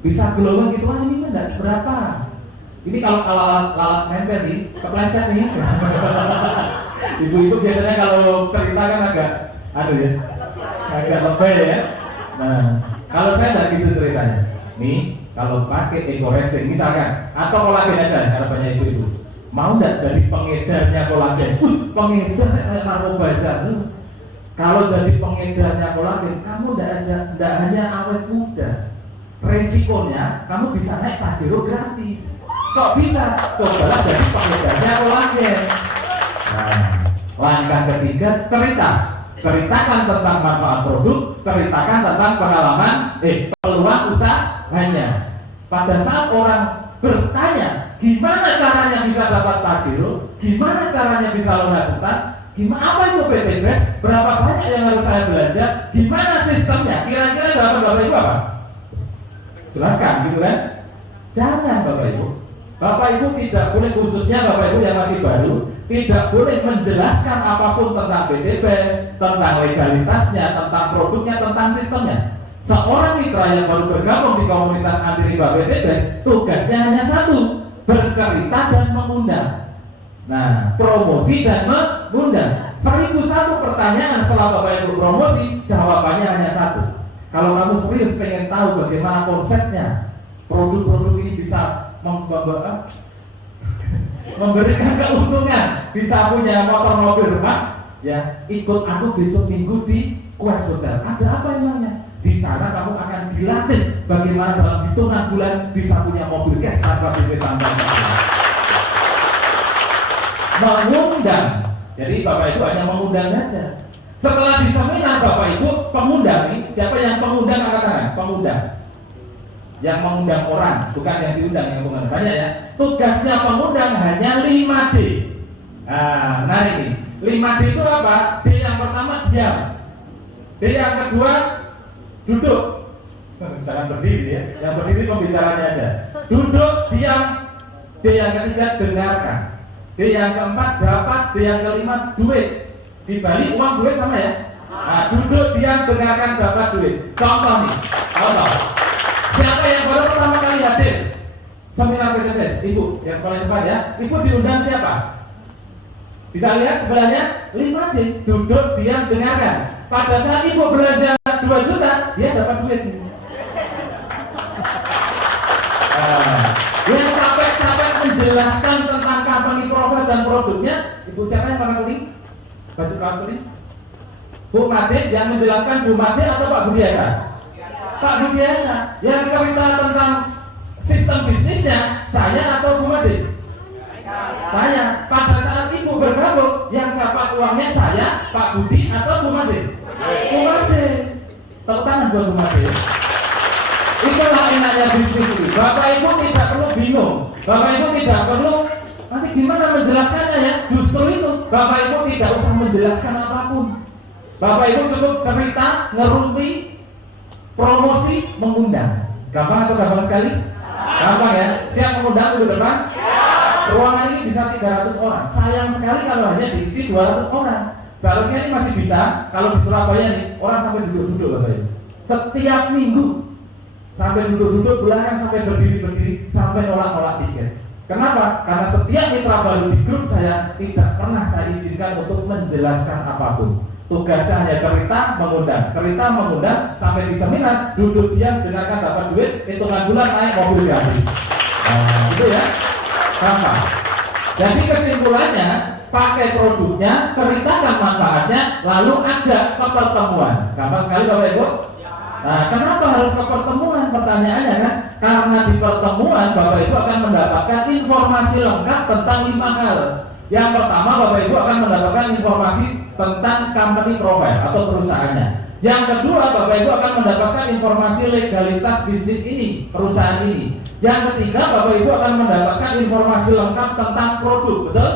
bisa glowing gitu kan, ini enggak seberapa. Ini kalau lalat nempel nih, kepleset nih. Ibu-ibu biasanya kalau cerita kan agak agak lebay ya. Nah, kalau saya enggak gitu ceritanya. Nih, kalau pakai Ecorexin misalkan, atau kolagen aja, harapannya ibu-ibu. Mau enggak jadi pengedarnya kolagen? Pengedar kayak narkoba aja. Kalau jadi pengedarnya kolagen, kamu enggak hanya awet muda. Resikonya kamu bisa naik Pajero gratis. Kok bisa? Cobalah jadi pengedarnya kolagen. Nah, langkah ketiga cerita. Ceritakan tentang manfaat produk, ceritakan tentang pengalaman peluang usahanya. Pada saat orang bertanya, gimana caranya bisa dapat Pajero? Gimana caranya bisa lunas utang? Gimana apa itu PTBS? Berapa banyak yang harus saya belanja? Gimana sistemnya? Kira-kira dapat Bapak Ibu apa? Jelaskan gitu kan? Jangan Bapak Ibu. Bapak Ibu tidak boleh, khususnya Bapak Ibu yang masih baru, tidak boleh menjelaskan apapun tentang PTBS, tentang legalitasnya, tentang produknya, tentang sistemnya. Seorang mitra yang baru bergabung di komunitas anti riba PTBS, tugasnya hanya satu, bercerita dan mengundang. Nah, promosi dan mengundang. 1001 pertanyaan setelah Bapak Ibu promosi, jawabannya hanya satu. Kalau kamu serius pengen tahu bagaimana konsepnya, produk-produk ini bisa memberikan keuntungan, bisa punya motor mobil rumah, ya ikut aku besok minggu di Quest Hotel. Ada apa emangnya? Di sana kamu akan dilatih bagaimana dalam hitungan bulan bisa punya mobil cash tanpa duit tambahan. Mengundang. Jadi Bapak Ibu hanya mengundang saja. Setelah di seminar Bapak Ibu, pengundang nih, siapa yang pengundang angkat tangan? Pengundang. Yang mengundang orang, bukan yang diundang, yang mengundang banyak ya. Tugasnya pengundang hanya 5D. Nah ini 5D itu apa? D yang pertama diam. D yang kedua duduk. Jangan berdiri ya. Yang berdiri pembicaranya aja. Duduk, diam. D yang ketiga dengarkan. D yang keempat dapat. D yang kelima duit. Di Bali uang duit sama ya? Nah, duduk diam dengarkan dapat duit. Contoh nih, contoh. Siapa yang baru pertama kali hadir seminar PTBS? Ibu yang paling depan ya. Ibu diundang siapa? Bisa lihat sebelahnya 5D. Duduk diam dengarkan. Pada saat ibu belanja 2 juta, dia dapat duit. Yang capek-capek menjelaskan tentang company profile dan produknya, ibu siapa yang warna kuning? Baju kaos kuning? Bu Made yang menjelaskan Bu Made atau Pak Budiasa? Pak Budiasa. Yang cerita tentang sistem bisnisnya saya atau Bu Made? Saya. Pada saat ibu bergabung, yang dapat uangnya saya, Pak Budi atau Bu Made? Bu Made. Tepuk tangan buat Bu Made. Itulah enaknya bisnis ini. Bapak Ibu tidak perlu bingung. Bapak Ibu tidak perlu nanti gimana menjelaskannya ya. Justru itu Bapak Ibu tidak usah menjelaskan apapun. Bapak Ibu cukup cerita, ngerumpi, promosi, mengundang. Gampang atau gampang sekali? Gampang ya. Siap mengundang dulu depan? Ruangan ini bisa 300 orang. Sayang sekali kalau hanya diisi 200 orang. Seharusnya ini masih bisa. Kalau di Surabaya nih orang sampai duduk-duduk Bapak Ibu. Setiap minggu sampai duduk-duduk, belakangan sampai berdiri-berdiri, sampai nolak-nolak tiket. Kenapa? Karena setiap mitra baru di grup saya tidak pernah saya izinkan untuk menjelaskan apapun. Tugasnya hanya cerita, mengundang, sampai di seminar, duduk diam, dengarkan dapat duit, hitungan bulan naik mobil gratis. Nah, gitu ya, gampang. Jadi kesimpulannya, pakai produknya, ceritakan manfaatnya, lalu ajak ke pertemuan. Gampang sekali Bapak Ibu. Nah, kenapa harus ke pertemuan? Pertanyaannya kan, karena di pertemuan Bapak Ibu akan mendapatkan informasi lengkap tentang 5 hal. Yang pertama, Bapak Ibu akan mendapatkan informasi tentang company profile atau perusahaannya. Yang kedua, Bapak Ibu akan mendapatkan informasi legalitas bisnis ini, perusahaan ini. Yang ketiga, Bapak Ibu akan mendapatkan informasi lengkap tentang produk, betul?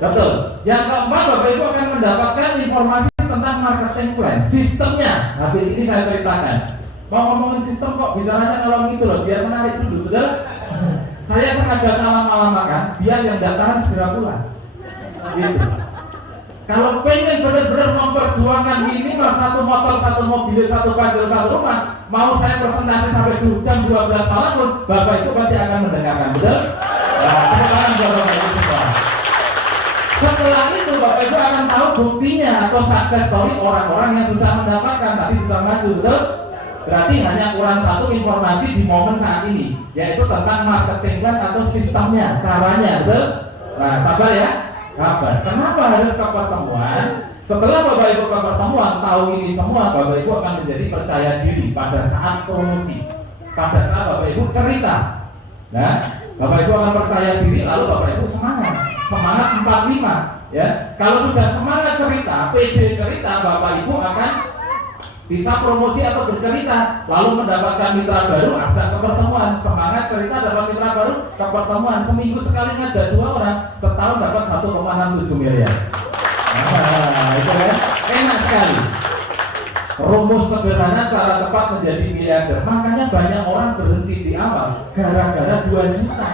Betul. Yang keempat, Bapak Ibu akan mendapatkan informasi tentang marketing plan, sistemnya. Habis ini saya ceritakan. Mau ngomongin sistem kok bicaranya kalau gitu loh, biar menarik dulu, betul? Saya sengaja salam-alamakan biar yang datang segera pulang. Gitu. Kalau pengen benar-benar memperjuangkan minimal 1 motor, 1 mobil, 1 pajero, 1 rumah, mau saya presentasi sampai jam 12 malam pun, Bapak itu pasti akan mendengarkan, betul? Nah, sekarang Bapak itu semua. Setelah itu Bapak Ibu akan tahu buktinya atau success story orang-orang yang sudah mendapatkan tapi sudah maju, betul? Berarti hanya kurang 1 informasi di momen saat ini, yaitu tentang marketing plan atau sistemnya, caranya, betul? Nah, sabar ya, sabar. Kenapa harus ke pertemuan? Setelah Bapak Ibu ke pertemuan, tahu ini semua, Bapak Ibu akan menjadi percaya diri pada saat promosi, pada saat Bapak Ibu cerita. Nah, Bapak Ibu akan percaya diri, lalu Bapak Ibu semangat 45 ya. Kalau sudah semangat cerita, pede cerita, Bapak Ibu akan bisa promosi atau bercerita, lalu mendapatkan mitra baru, ajak ke pertemuan. Semangat cerita, dapat mitra baru, ke pertemuan. Seminggu sekali ngajak 2 orang, setahun dapat 1,67 miliar. Nah, itu ya, enak sekali. Rumus sederhana cara cepat menjadi miliarder. Makanya banyak orang berhenti di awal gara-gara 2 juta.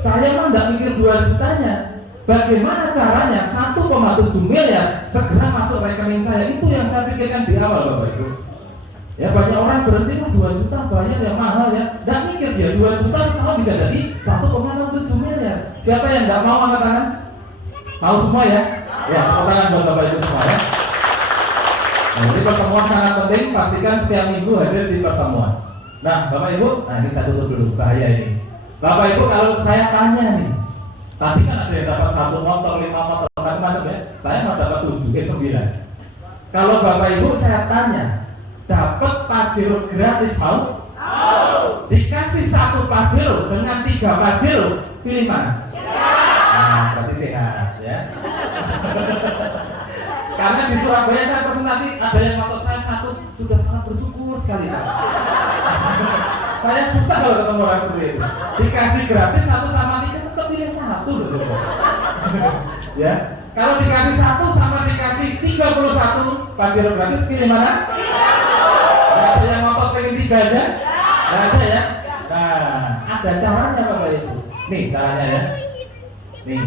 Saya mah nggak mikir 2 jutanya. Bagaimana caranya 1,7 miliar segera masuk rekening saya? Itu yang saya pikirkan di awal Bapak Ibu. Ya banyak orang berhenti 2 juta bayar yang mahal ya. Nggak mikir dia 2 juta setahun bisa jadi 1,67 miliar. Siapa yang nggak mau angkat tangan? Mau semua ya? Ya, tepuk tangan buat Bapak Ibu semua ya. Nah, jadi pertemuan sangat penting. Pastikan setiap minggu hadir di pertemuan. Nah Bapak Ibu, nah ini saya tutup dulu, bahaya ini. Bapak Ibu kalau saya tanya nih, tadi kan ada yang dapat 1 motor, 5 motor, macam-macam ya. Saya mau dapat 7, 9. Kalau Bapak Ibu saya tanya, dapat pajero gratis mau? Dikasih 1 pajero dengan 3 pajero, pilih mana? Nah, berarti sehat ya. Karena di Surabaya saya presentasi, ada yang motor saya 1, sudah sangat bersyukur sekali. Saya susah kalau ketemu orang seperti itu. Dikasih gratis 1 sama 3, tetap pilih 1 loh. Ya, kalau dikasih 1 sama dikasih 31 pajero gratis, pilih mana? Gak ada yang ngotot pengen 3 aja? Gak ada ya? Nah, ada caranya Bapak Ibu. Nih caranya ya. Nih,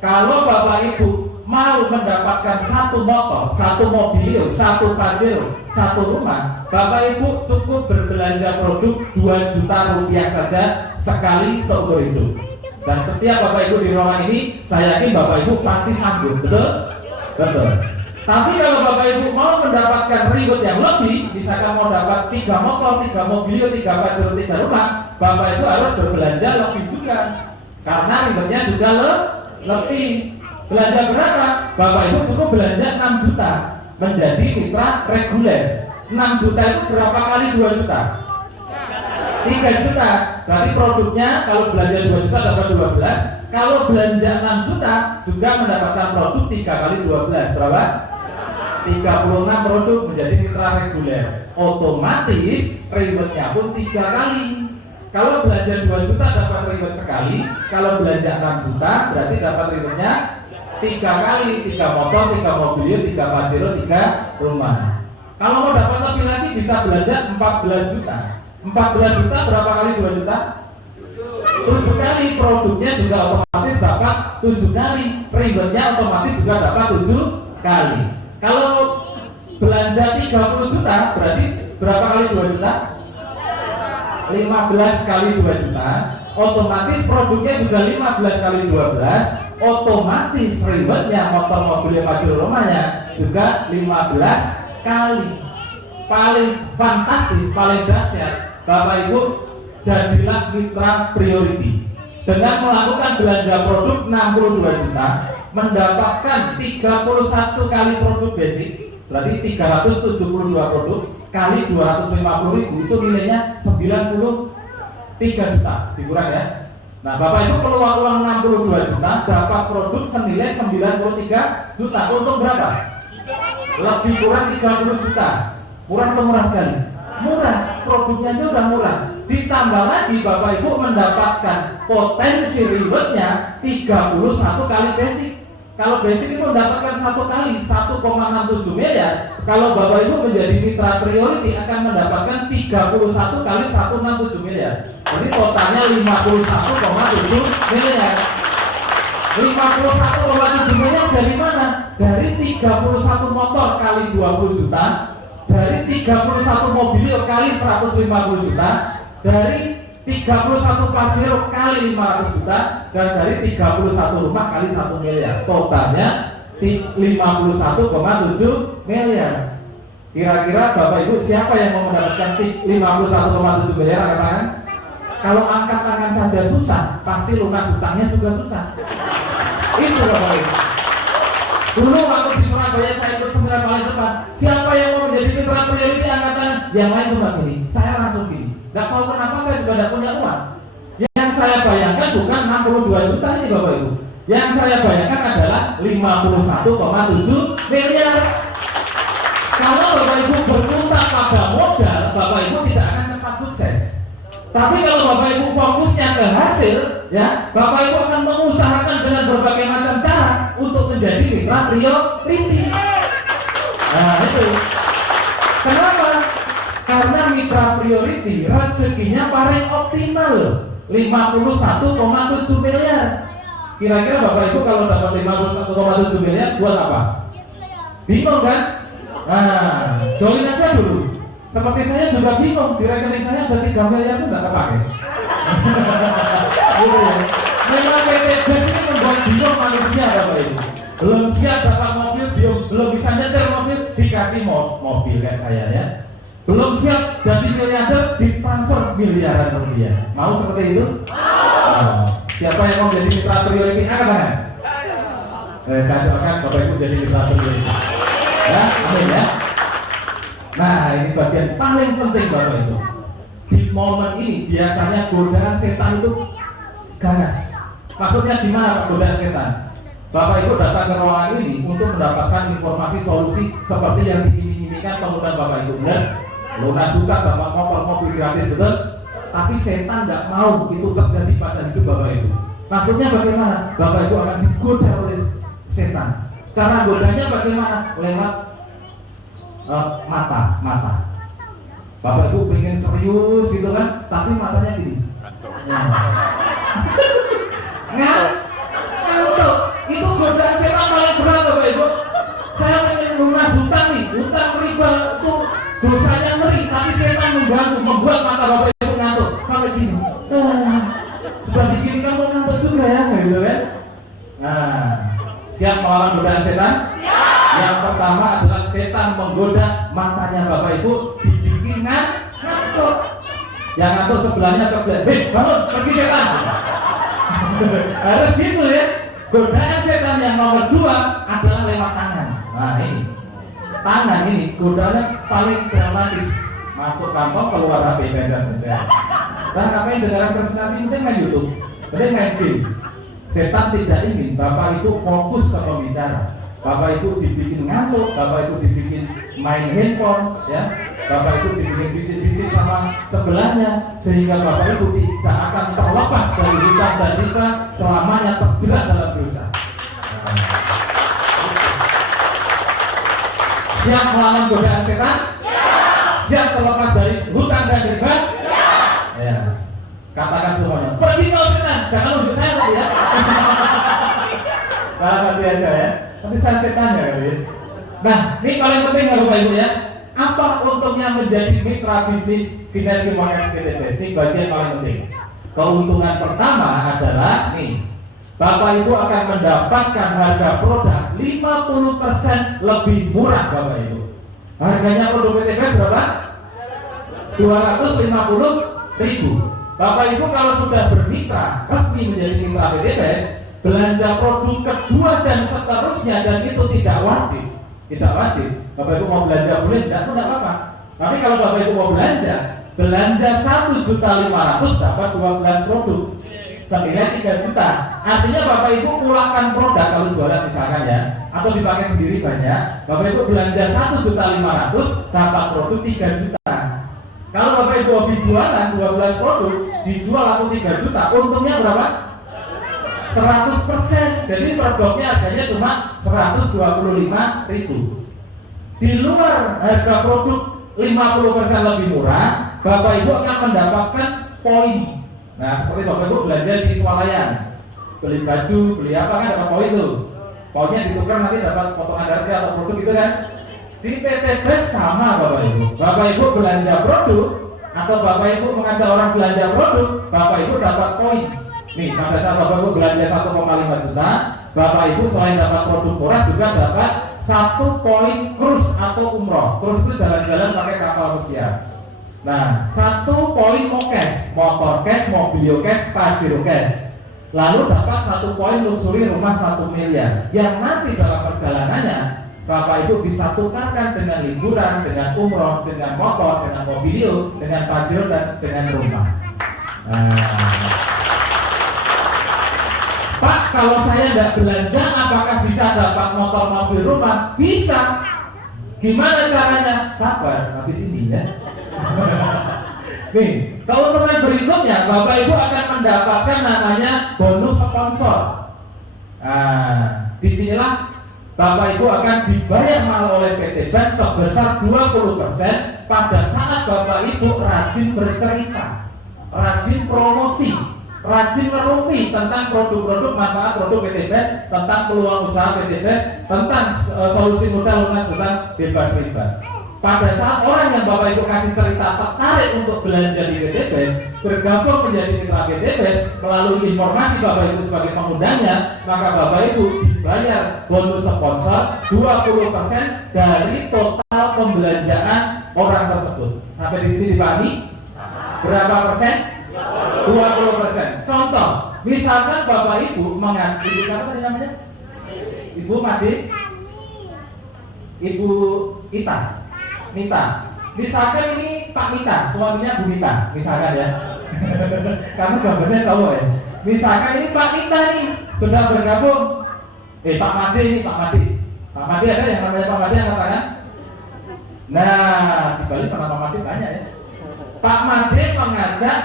kalau Bapak Ibu mau mendapatkan satu motor, satu mobil, satu pajero, satu rumah, Bapak Ibu cukup berbelanja produk 2 juta rupiah saja sekali seumur hidup. Dan setiap Bapak Ibu di ruangan ini, saya yakin Bapak Ibu pasti sanggup, betul? Betul. Tapi kalau Bapak Ibu mau mendapatkan reward yang lebih, misalkan mau dapat 3 motor, 3 mobil, 3 pajero, 3 rumah, Bapak Ibu harus berbelanja lebih juga. Karena rewardnya juga lebih. Belanja berapa? Bapak Ibu cukup belanja 6 juta menjadi mitra reguler. 6 juta itu berapa kali 2 juta? 3 juta. Berarti produknya kalau belanja 2 juta dapat 12. Kalau belanja 6 juta juga mendapatkan produk 3 kali 12. Berapa? 36 produk menjadi mitra reguler. Otomatis rewardnya pun 3 kali. Kalau belanja 2 juta dapat reward sekali. Kalau belanja 6 juta berarti dapat rewardnya 3 kali. 3 motor, 3 mobil, 3 pajero, 3 rumah. Kalau mau dapat lebih lagi bisa belanja 14 juta. 14 juta berapa kali 2 juta? 7 kali. Produknya juga otomatis dapat 7 kali. Rewardnya otomatis juga dapat 7 kali. Kalau belanja 30 juta berarti berapa kali 2 juta? 15 kali 2 juta. Otomatis produknya juga 15 kali 12. Otomatis rewardnya motor, mobil, pajero, rumahnya juga 15 kali. Paling fantastis, paling dahsyat, Bapak Ibu jadilah mitra priority. Dengan melakukan belanja produk 62 juta, mendapatkan 31 kali produk basic, berarti 372 produk kali 250.000 itu nilainya 93 juta, dikurang ya. Nah, Bapak Ibu keluar uang 62 juta, dapat produk senilai 93 juta. Untung berapa? Lebih kurang 30 juta. Murah atau murah sekali? Murah, produknya aja udah murah. Ditambah lagi Bapak Ibu mendapatkan potensi rewardnya 31 kali basic. Kalau basic itu mendapatkan 1 kali 1,67 miliar. Kalau Bapak Ibu menjadi mitra priority akan mendapatkan 31 kali 167 miliar. Jadi totalnya 51,7 miliar. 51,7 miliar dari mana? Dari 31 motor kali 20 juta, dari 31 mobil kali 150 juta, dari 31 pajero kali 500 juta, dan dari 31 rumah kali 1 miliar. Totalnya 51,7 miliar. Kira-kira Bapak Ibu siapa yang mau mendapatkan 51,7 miliar? Angkat tangan. Kalau angkat tangan saja susah, pasti lunas hutangnya juga susah. Itu Bapak Ibu. Dulu waktu di Surabaya saya ikut seminar paling depan. Siapa yang mau menjadi mitra priority angkat tangan? Yang lain cuma gini. Saya langsung gini. Gak tahu kenapa saya juga tidak punya uang. Yang saya bayangkan bukan 62 juta ini Bapak Ibu. Yang saya bayangkan adalah 51,7 miliar. Kalau Bapak Ibu berputar pada modal, Bapak Ibu tidak akan cepat sukses. Tapi kalau Bapak Ibu fokusnya ke hasil, ya, Bapak Ibu akan mengusahakan dengan berbagai macam cara untuk menjadi mitra priority. Nah, itu. Kenapa? Karena mitra priority rezekinya paling optimal, 51,7 miliar. Kira-kira Bapak Ibu kalau dapat 51,7 miliar buat apa? Bingung kan? Nah, join aja dulu. Seperti saya juga bingung, di rekening saya ada 3 miliar itu nggak kepake. Memang PT Gas ini membuat bingung manusia Bapak Ibu. Belum siap dapat mobil, belum bisa nyetir mobil, dikasih mobil kayak saya ya. Belum siap jadi miliarder, ditransfer miliaran rupiah. Mau seperti itu? Siapa yang mau jadi mitra priority? Angkat tangan. Saya doakan Bapak Ibu jadi mitra priority. Ya, amin ya. Nah, ini bagian paling penting Bapak Ibu. Di momen ini biasanya godaan setan itu ganas. Maksudnya gimana Pak godaan setan? Bapak Ibu datang ke ruangan ini untuk mendapatkan informasi solusi seperti yang diinginkan pengundang Bapak Ibu. Dan lunas suka dapat mobil gratis betul. Tapi setan nggak mau itu terjadi pada hidup Bapak Ibu. Maksudnya bagaimana? Bapak Ibu akan digoda oleh setan. Cara godanya bagaimana? Lewat mata. Bapak Ibu pengen serius gitu kan, tapi matanya gini. Ngantuk. Itu godaan setan paling berat Ibu, saya pengen lunas hutang nih, hutang riba itu dosanya ngeri, tapi setan mengganggu, membuat mata Bapak Ibu ngantuk. Kalau gini, sudah bikin kamu ngantuk juga ya, gitu kan? Nah, siap melawan godaan setan? Yang pertama adalah setan menggoda matanya Bapak Ibu dibikin ngantuk. Yang ngantuk sebelahnya terbelah, hei bangun, pergi setan. Harus gitu ya. Godaan setan yang nomor 2 adalah lewat tangan. Nah ini, tangan ini godaannya paling dramatis. Masuk kantong, keluar HP, beda-beda. Nah ngapain dengaran presentasi, mungkin main YouTube, mungkin main game. Setan tidak ingin Bapak itu fokus ke pembicara. Bapak itu dibikin ngantuk, Bapak itu dibikin main handphone, ya. Bapak itu dibikin bisik-bisik sama sebelahnya, sehingga Bapak itu tidak akan terlepas dari hutang dan riba selamanya terjerat dalam dosa. Siap melawan godaan setan? Siap terlepas dari hutang dan riba? Ya. Katakan semuanya, pergi kau setan, jangan unjuk saya tadi ya. Nanti aja ya. Tapi saya setan ya. Nah, ini paling penting ya Bapak Ibu ya. Apa untungnya menjadi mitra bisnis Sinergi Monex PTBS? Ini bagian paling penting. Keuntungan pertama adalah nih, Bapak Ibu akan mendapatkan harga produk 50% lebih murah Bapak Ibu. Harganya produk PTBS berapa? 250.000. Bapak Ibu kalau sudah bermitra resmi menjadi mitra PTBS, belanja produk kedua dan seterusnya, dan itu tidak wajib. Tidak wajib. Bapak Ibu mau belanja boleh, tidak apa-apa. Tapi kalau Bapak Ibu mau belanja 1.500.000 dapat 12 produk senilai 3 juta. Artinya Bapak Ibu pulangkan produk kalau jualan misalkan ya, atau dipakai sendiri banyak. Bapak Ibu belanja 1.500.000 dapat produk 3 juta. Kalau Bapak Ibu hobi jualan 12 produk, dijual aku 3 juta, untungnya berapa? 100%. Jadi produknya harganya cuma 125.000. Di luar harga produk 50% lebih murah, Bapak Ibu akan mendapatkan poin. Nah, seperti Bapak Ibu belanja di swalayan, beli baju, beli apa kan dapat poin tuh. Poinnya ditukar nanti dapat potongan harga atau produk gitu kan. Di PTBS sama Bapak Ibu. Bapak Ibu belanja produk atau Bapak Ibu mengajak orang belanja produk, Bapak Ibu dapat poin. Nih, sampai saat Bapak Ibu belanja 1,5 juta, Bapak Ibu selain dapat produk murah juga dapat 1 poin krus atau umroh. Krus itu jalan-jalan pakai kapal pesiar. Nah, 1 poin mokes, motor cash, mobil cash, pajero cash. Lalu dapat 1 poin luxury rumah 1 miliar. Yang nanti dalam perjalanannya Bapak Ibu bisa tukarkan dengan liburan, dengan umroh, dengan motor, dengan mobilio, dengan pajero dan dengan rumah. Pak, kalau saya tidak belanja, apakah bisa dapat motor, mobil, rumah? Bisa. Gimana caranya? Sabar, habis ini ya. Nih, keuntungan berikutnya, Bapak Ibu akan mendapatkan namanya bonus sponsor. Nah, disinilah Bapak Ibu akan dibayar mahal oleh PTBS sebesar 20% pada saat Bapak Ibu rajin bercerita, rajin promosi, rajin merumpi tentang produk-produk manfaat produk PTBS, tentang peluang usaha PTBS, tentang solusi modal lunas hutang bebas riba. Pada saat orang yang Bapak Ibu kasih cerita tertarik untuk belanja di PTBS, bergabung menjadi mitra PTBS melalui informasi Bapak Ibu sebagai pengundangnya, maka Bapak Ibu dibayar bonus sponsor 20% dari total pembelanjaan orang tersebut. Sampai di sini dipahami? Berapa persen? 20%. Contoh, misalkan Bapak Ibu mengambil, ibu apa tadi namanya? Ibu Made, Ibu Ita, Mita. Misalkan ini Pak Mita, suaminya Bu Mita, misalkan ya. Kamu gambarnya tahu ya. Misalkan ini Pak Mita nih sudah bergabung. Pak Made ini Pak Made. Pak Made ada yang namanya Pak Made angkat tangan? Nah, di Bali Pak Made banyak ya. Pak Made mengajak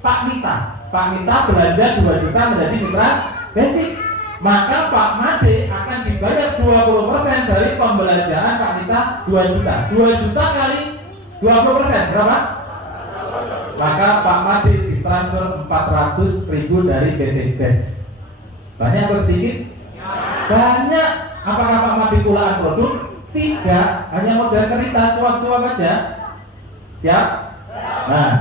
Pak Mita. Pak Mita belanja 2 juta menjadi mitra basic. Maka Pak Made akan dibayar 20% dari pembelanjaan Pak Mita 2 juta. 2 juta kali 20% berapa? Maka Pak Made ditransfer 400.000 dari PTBS. Banyak atau sedikit? Banyak. Apakah Pak Madi pulaan produk? Tidak, hanya modal cerita cuap-cuap aja. Siap? Nah,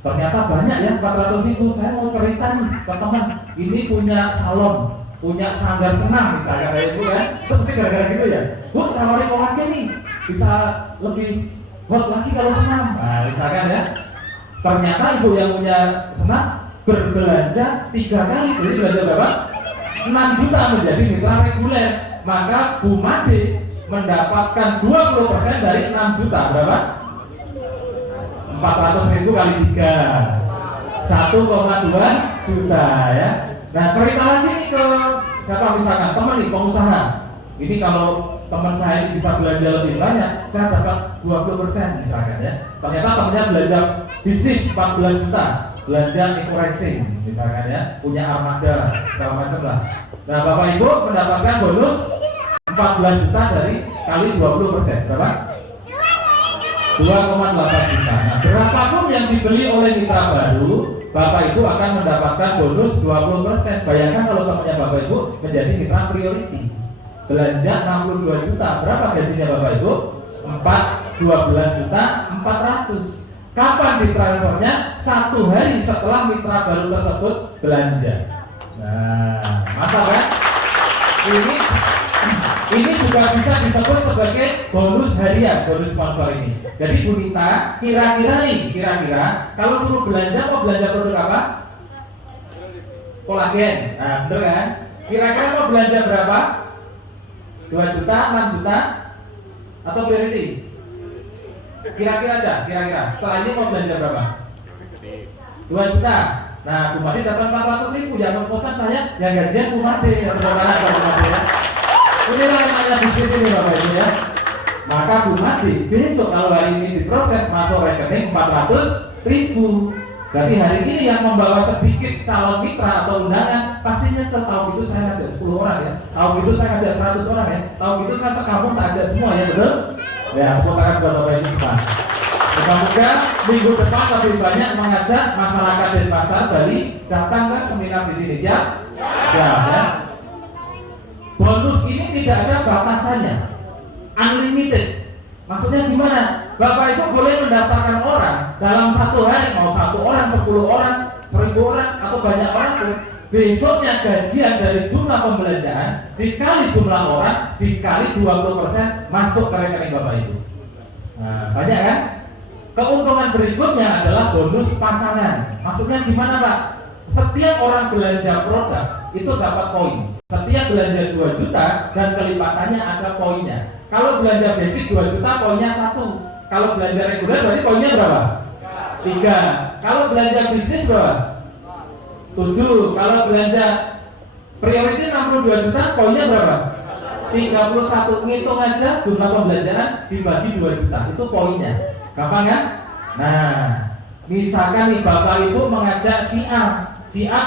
ternyata banyak ya 400.000. Saya mau cerita nih ke teman, ini punya salon, punya sanggar senam misalnya kayak itu kan. Itu mesti gara-gara gitu ya. Bu, nawarin kolaknya nih, bisa lebih hot lagi kalau senam. Nah, misalkan ya. Ternyata ibu yang punya senam berbelanja 3 kali. Jadi belanja berapa? 6 juta menjadi mitra reguler. Maka Bu Made mendapatkan 20% dari 6 juta. Berapa? 400.000 kali 3, 1,2 juta ya. Nah, cerita lagi nih ke siapa misalkan teman nih pengusaha. Ini kalau teman saya ini bisa belanja lebih banyak, saya dapat 20% misalkan ya. Ternyata temannya belanja bisnis 14 juta, belanja eco racing misalkan ya, punya armada segala macam lah. Nah, Bapak Ibu mendapatkan bonus 14 juta dari kali 20%, berapa? 2,8 juta. Nah, berapapun yang dibeli oleh mitra baru, Bapak Ibu akan mendapatkan bonus 20%. Bayangkan kalau temannya Bapak Ibu menjadi mitra priority, belanja 62 juta. Berapa gajinya Bapak Ibu? 12 juta 400. Kapan ditransfernya? 1 hari setelah mitra baru tersebut belanja. Nah, mantap kan? Ini juga bisa disebut sebagai bonus harian, bonus sponsor ini. Jadi Bu Nita, kira-kira kalau suruh belanja, mau belanja produk apa? Kolagen. Nah, bener kan? Kira-kira mau belanja berapa? 2 juta, 6 juta? Atau priority? Kira-kira aja, kira-kira. Setelah ini mau belanja berapa? 2 juta. Nah, Bu Made dapat 400.000. Jangan bosan saya yang gajian Bu Made. Ya, terima kasih Bu Made ya. Inilah namanya bisnis ini Bapak Ibu ya. Maka Bu Made besok kalau hari ini diproses masuk rekening 400.000. Berarti hari ini yang membawa sedikit calon mitra atau undangan pastinya setahu itu saya ngajak 10 orang ya. Tahu gitu saya ngajak 100 orang ya. Tahu gitu saya sekampung tak ajak semua ya, betul? Ya, tepuk tangan buat Bapak Ibu semua. Semoga minggu depan lebih banyak mengajak masyarakat Denpasar Bali datang ke seminar di sini. Siap? Siap ya. Bonus ini tidak ada batasannya, unlimited. Maksudnya gimana? Bapak Ibu boleh mendaftarkan orang dalam 1 hari, mau 1 orang, 10 orang, 1000 orang, atau banyak orang pun. Besoknya gajian dari jumlah pembelanjaan dikali jumlah orang dikali 20% masuk ke rekening Bapak Ibu. Nah, banyak kan? Keuntungan berikutnya adalah bonus pasangan. Maksudnya gimana Pak? Setiap orang belanja produk itu dapat poin. Setiap belanja 2 juta dan kelipatannya ada poinnya. Kalau belanja basic 2 juta poinnya 1. Kalau belanja reguler berarti poinnya berapa? 3. Kalau belanja bisnis berapa? 7. Kalau belanja priority 62 juta poinnya berapa? 31. Ngitung aja jumlah pembelanjaan dibagi 2 juta itu poinnya. Gampang kan? Nah, misalkan nih Bapak Ibu mengajak si A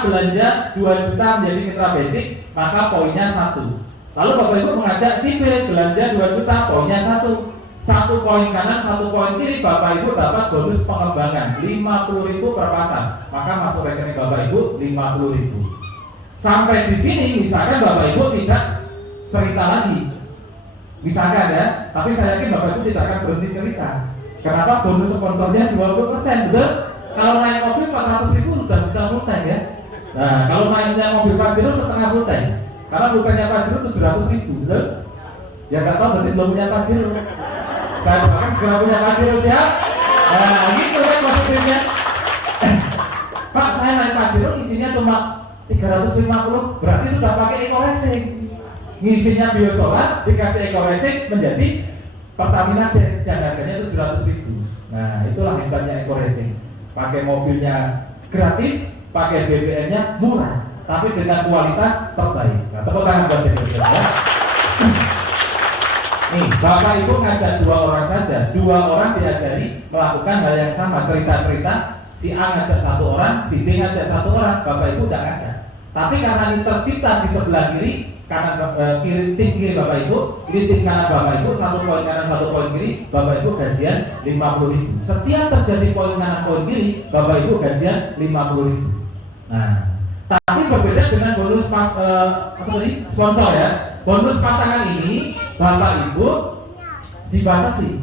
belanja 2 juta menjadi mitra basic, maka poinnya 1. Lalu Bapak Ibu mengajak si B belanja 2 juta, poinnya 1. 1 poin kanan, 1 poin kiri, Bapak Ibu dapat bonus pengembangan 50.000 per pasang. Maka masuk rekening Bapak Ibu 50.000. Sampai di sini misalkan Bapak Ibu tidak cerita lagi. Misalkan ya, tapi saya yakin Bapak Ibu tidak akan berhenti cerita. Kenapa bonus sponsornya 20%? Betul? Kalau naik mobil 400.000 sudah bisa full tank ya. Nah, kalau naiknya mobil Pajero setengah full tank. Karena bukannya Pajero 700.000, betul? Ya nggak tahu berarti belum punya Pajero. Saya doakan segera punya Pajero siap. Nah, gitu kan maksudnya. Pak, saya naik Pajero isinya cuma 350, berarti sudah pakai eco racing. Ngisinya biosolar dikasih eco racing menjadi Pertamina dan harganya 700.000. Nah, itulah hebatnya eco racing. Pakai mobilnya gratis, pakai BBM-nya murah, tapi dengan kualitas terbaik. Nah, tepuk tangan buat BBM ya. Nih, Bapak Ibu ngajak 2 orang saja, 2 orang diajari melakukan hal yang sama, cerita-cerita. Si A ngajak 1 orang, si B ngajak 1 orang, Bapak Ibu udah ngajak. Tapi karena ini tercipta di sebelah kiri, kanan kiri tim kiri Bapak Ibu, ini tim kanan Bapak Ibu, 1 poin kanan 1 poin kiri, Bapak Ibu gajian 50.000. Setiap terjadi poin kanan poin kiri, Bapak Ibu gajian 50.000. Nah, tapi berbeda dengan bonus sponsor ya. bonus pasangan ini Bapak Ibu dibatasi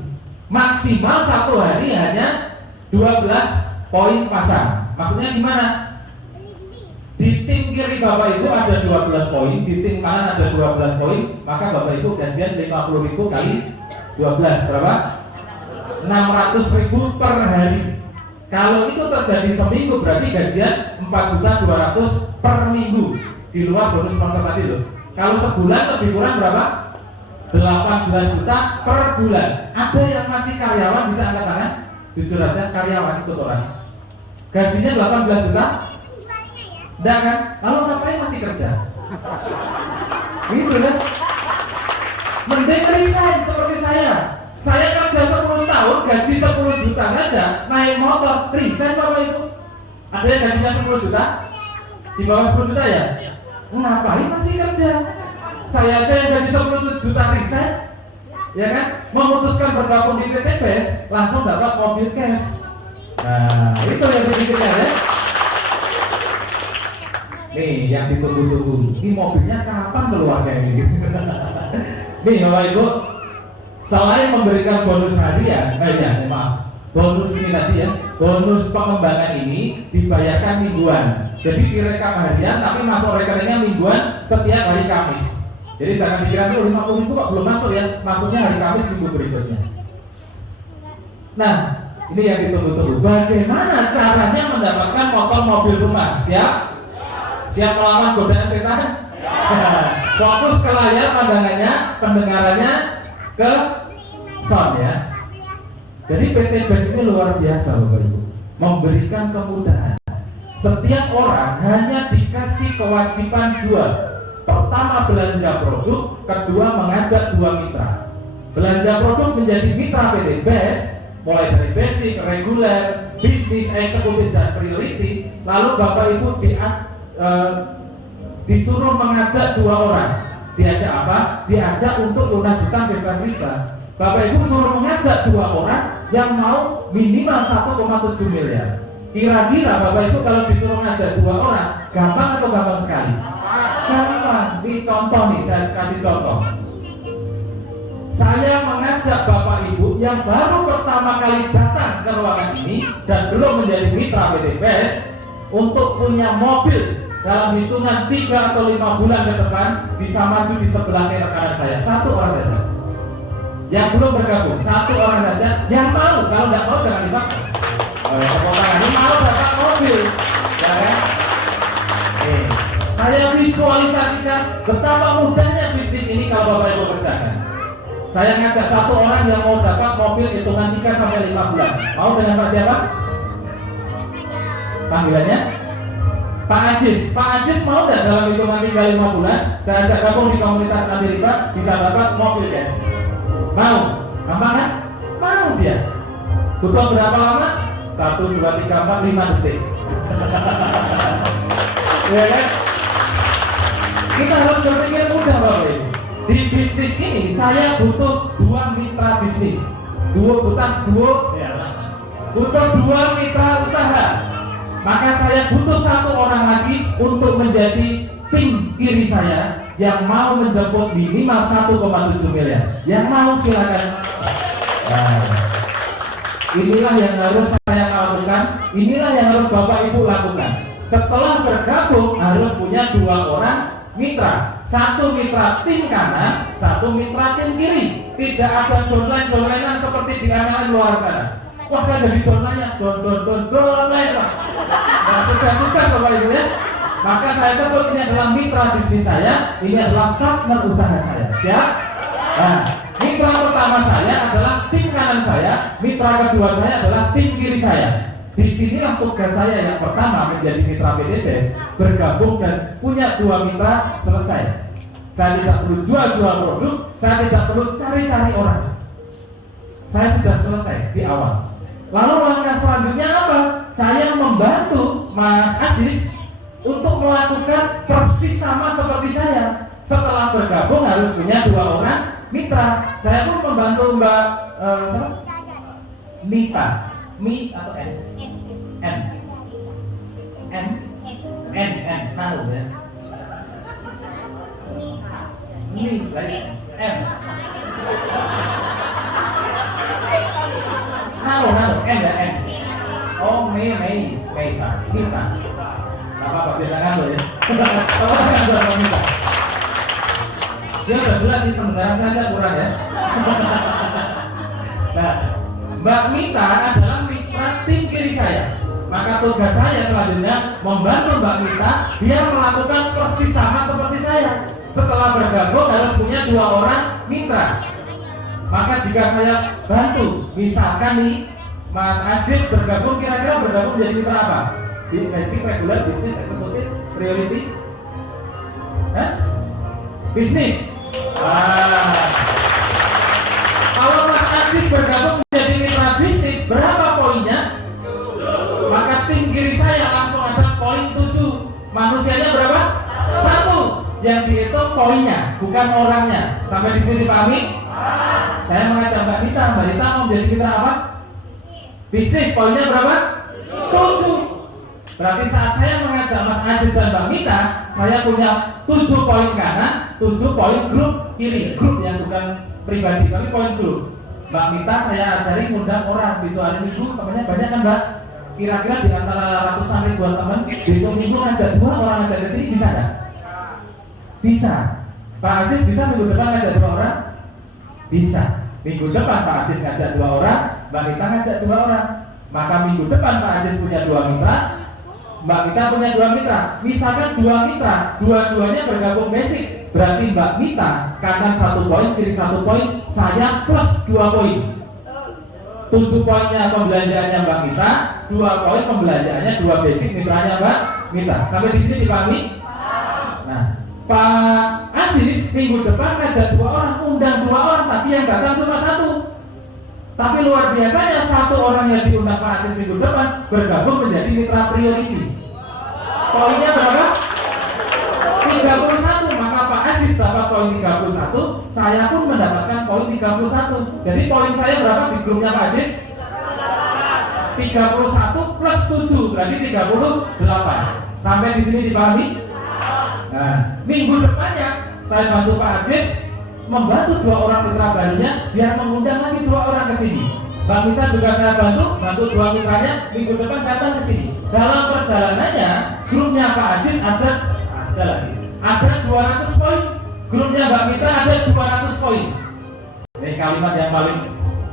maksimal satu hari hanya 12 poin pasang. Maksudnya gimana? Di tim kiri Bapak Ibu ada 12 poin, di tim kanan ada 12 poin, maka Bapak Ibu gajian 50.000 kali 12 berapa? 600.000 per hari. Kalau itu terjadi seminggu berarti gajian 4.200.000 per minggu di luar bonus sponsor tadi loh. Kalau sebulan lebih kurang berapa? 18 juta per bulan. Ada yang masih karyawan bisa angkat tangan? Jujur aja karyawan ikut orang. Gajinya 18 juta? Enggak kan? Lalu ngapain masih kerja? Gitu kan? Mending resign seperti saya. Saya kerja 10 tahun, gaji 10 juta saja, naik motor, resign Bapak Ibu. Ada yang gajinya 10 juta? Di bawah 10 juta ya? Ngapain masih kerja? Saya aja yang gaji 10 juta resign, ya kan? Memutuskan bergabung di TTBS, langsung dapat mobil cash. Nah, itu yang dipikirkan ya. Nih, yang ditunggu-tunggu. Ini mobilnya kapan keluarnya ini? Nih, Bapak Ibu, selain memberikan bonus hadiah, bonus ini tadi ya, bonus pengembangan ini dibayarkan mingguan. Jadi direkam harian, tapi masuk rekeningnya mingguan setiap hari Kamis. Jadi jangan pikiran dulu 50.000 kok belum masuk ya, masuknya hari Kamis minggu berikutnya. Nah, ini yang ditunggu-tunggu. Bagaimana caranya mendapatkan motor mobil rumah? Siap? Siap melawan godaan setan? Fokus ke layar pandangannya, pendengarannya ke sound ya. Jadi PT BES ini luar biasa Bapak Ibu, memberikan kemudahan. Setiap orang hanya dikasih kewajiban 2. Pertama belanja produk, kedua mengajak 2 mitra. Belanja produk menjadi mitra PT BES, mulai dari basic, reguler, bisnis, eksekutif dan priority. Lalu Bapak Ibu disuruh mengajak 2 orang. Diajak apa? Diajak untuk lunas hutang bebas riba. Bapak Ibu suruh mengajak 2 orang yang mau minimal 1,7 miliar. Kira-kira Bapak Ibu kalau disuruh mengajak 2 orang, gampang atau gampang sekali? Gampang. Ini contoh nih, saya kasih contoh. Saya mengajak Bapak Ibu yang baru pertama kali datang ke ruangan ini dan belum menjadi mitra PT BES untuk punya mobil dalam hitungan 3 atau 5 bulan ke depan bisa maju di sebelah rekan saya. 1 orang saja yang belum bergabung, 1 orang saja yang mau. Kalau tidak mau jangan dipaksa. Ini mau dapat mobil, ya kan? Saya visualisasikan betapa mudahnya bisnis ini kalau Bapak Ibu kerjakan. Saya ngajak 1 orang yang mau dapat mobil hitungan 3 sampai 5 bulan. Mau dengan Pak siapa? Panggilannya? Pak Ajis. Pak Ajis mau nggak dalam hitungan 3-5 bulan saya ajak gabung di komunitas Amerika bisa dapat mobil guys? Mau? Gampang kan? Mau dia. Butuh berapa lama? 1, 2, 3, 4, 5 detik. Ya kan? Kita harus berpikir mudah Bapak Ibu. Di bisnis ini saya butuh 2 mitra bisnis. Butuh 2 mitra usaha. Maka saya butuh 1 orang lagi untuk menjadi tim kiri saya yang mau menjemput minimal 1,7 miliar. Yang mau silakan. Nah, inilah yang harus saya lakukan. Inilah yang harus Bapak Ibu lakukan. Setelah bergabung harus punya 2 orang mitra. 1 mitra tim kanan, 1 mitra tim kiri. Tidak ada downline-downlinean seperti di MLM luar sana. Wah saya jadi downline-nya, downline lah. Nah, sudah Bapak Ibu ya. Maka saya sebut ini adalah mitra bisnis saya, ini adalah partner usaha saya. Siap? Nah, mitra pertama saya adalah tim kanan saya, mitra kedua saya adalah tim kiri saya. Di sinilah tugas saya yang pertama menjadi mitra PT BES, bergabung dan punya 2 mitra selesai. Saya tidak perlu jual-jual produk, saya tidak perlu cari-cari orang. Saya sudah selesai di awal. Lalu langkah selanjutnya apa? Saya membantu Mas Ajis untuk melakukan persis sama seperti saya. Setelah bergabung harus punya 2 orang mitra. Saya pun membantu Mbak Nita. Mi atau N? N. Tahu ya? Mi, dari M. Nano, M ya M. Oh, Mei, Mita. Apa bedakan lo ya? Apa kan sudah Mita? Dia udah jelas sih pendengaran saja kurang ya. Nah, Mbak Mita adalah mitra tim kiri saya. Maka tugas saya selanjutnya membantu Mbak Mita biar melakukan persis sama seperti saya. Setelah bergabung harus punya 2 orang mitra. Maka jika saya bantu, misalkan nih Mas Ajis bergabung, kira-kira bergabung jadi mitra apa? Di basic, regular, bisnis, eksekutif, priority? Bisnis? Kalau Mas Ajis bergabung menjadi mitra bisnis, berapa poinnya? Maka tim kiri saya langsung ada poin 7. Manusianya berapa? 1. Yang dihitung poinnya, bukan orangnya. Sampai di sini dipahami? Saya mengajak Mbak Dita mau menjadi mitra apa? Bisnis, poinnya berapa? 7. Berarti saat saya mengajak Mas Ajis dan Mbak Mita, saya punya 7 poin kanan, 7 poin grup kiri. Grup yang bukan pribadi, tapi poin grup. Mbak Mita saya ajari ngundang orang. Besok hari Minggu temannya banyak kan Mbak? Kira-kira di antara ratusan ribuan teman, besok Minggu ngajak 2 orang ngajak ke sini, bisa nggak? Bisa. Pak Ajis bisa minggu depan ngajak 2 orang? Bisa. Minggu depan Pak Ajis ngajak 2 orang, Mbak Mita ngajak 2 orang. Maka minggu depan Pak Ajis punya 2 mitra, Mbak Mita punya 2 mitra. Misalkan 2 mitra, dua-duanya bergabung basic. Berarti Mbak Mita kanan 1 poin, kiri 1 poin, saya plus 2 poin. 7 poinnya pembelanjaannya Mbak Mita, 2 poin pembelanjaannya 2 basic mitranya Mbak Mita. Sampai di sini dipahami? Nah, Pak Aziz minggu depan ngajak 2 orang, undang 2 orang, tapi yang datang cuma 1. Tapi luar biasanya 1 orang yang diundang Pak Aziz minggu depan bergabung menjadi mitra priority. Poinnya berapa? 31. Maka Pak Aziz dapat poin 31, saya pun mendapatkan poin 31. Jadi poin saya berapa di grupnya Pak Aziz? 31 plus 7 berarti 38. Sampai di sini dipahami? Nah, minggu depannya saya bantu Pak Ajis membantu 2 orang mitra barunya biar mengundang lagi 2 orang ke sini. Mbak Mita juga saya bantu 2 mitranya minggu depan datang ke sini. Dalam perjalanannya grupnya Pak Ajis ada lagi. Ada 200 poin. Grupnya Mbak Mita ada 200 poin. Ini kalimat yang paling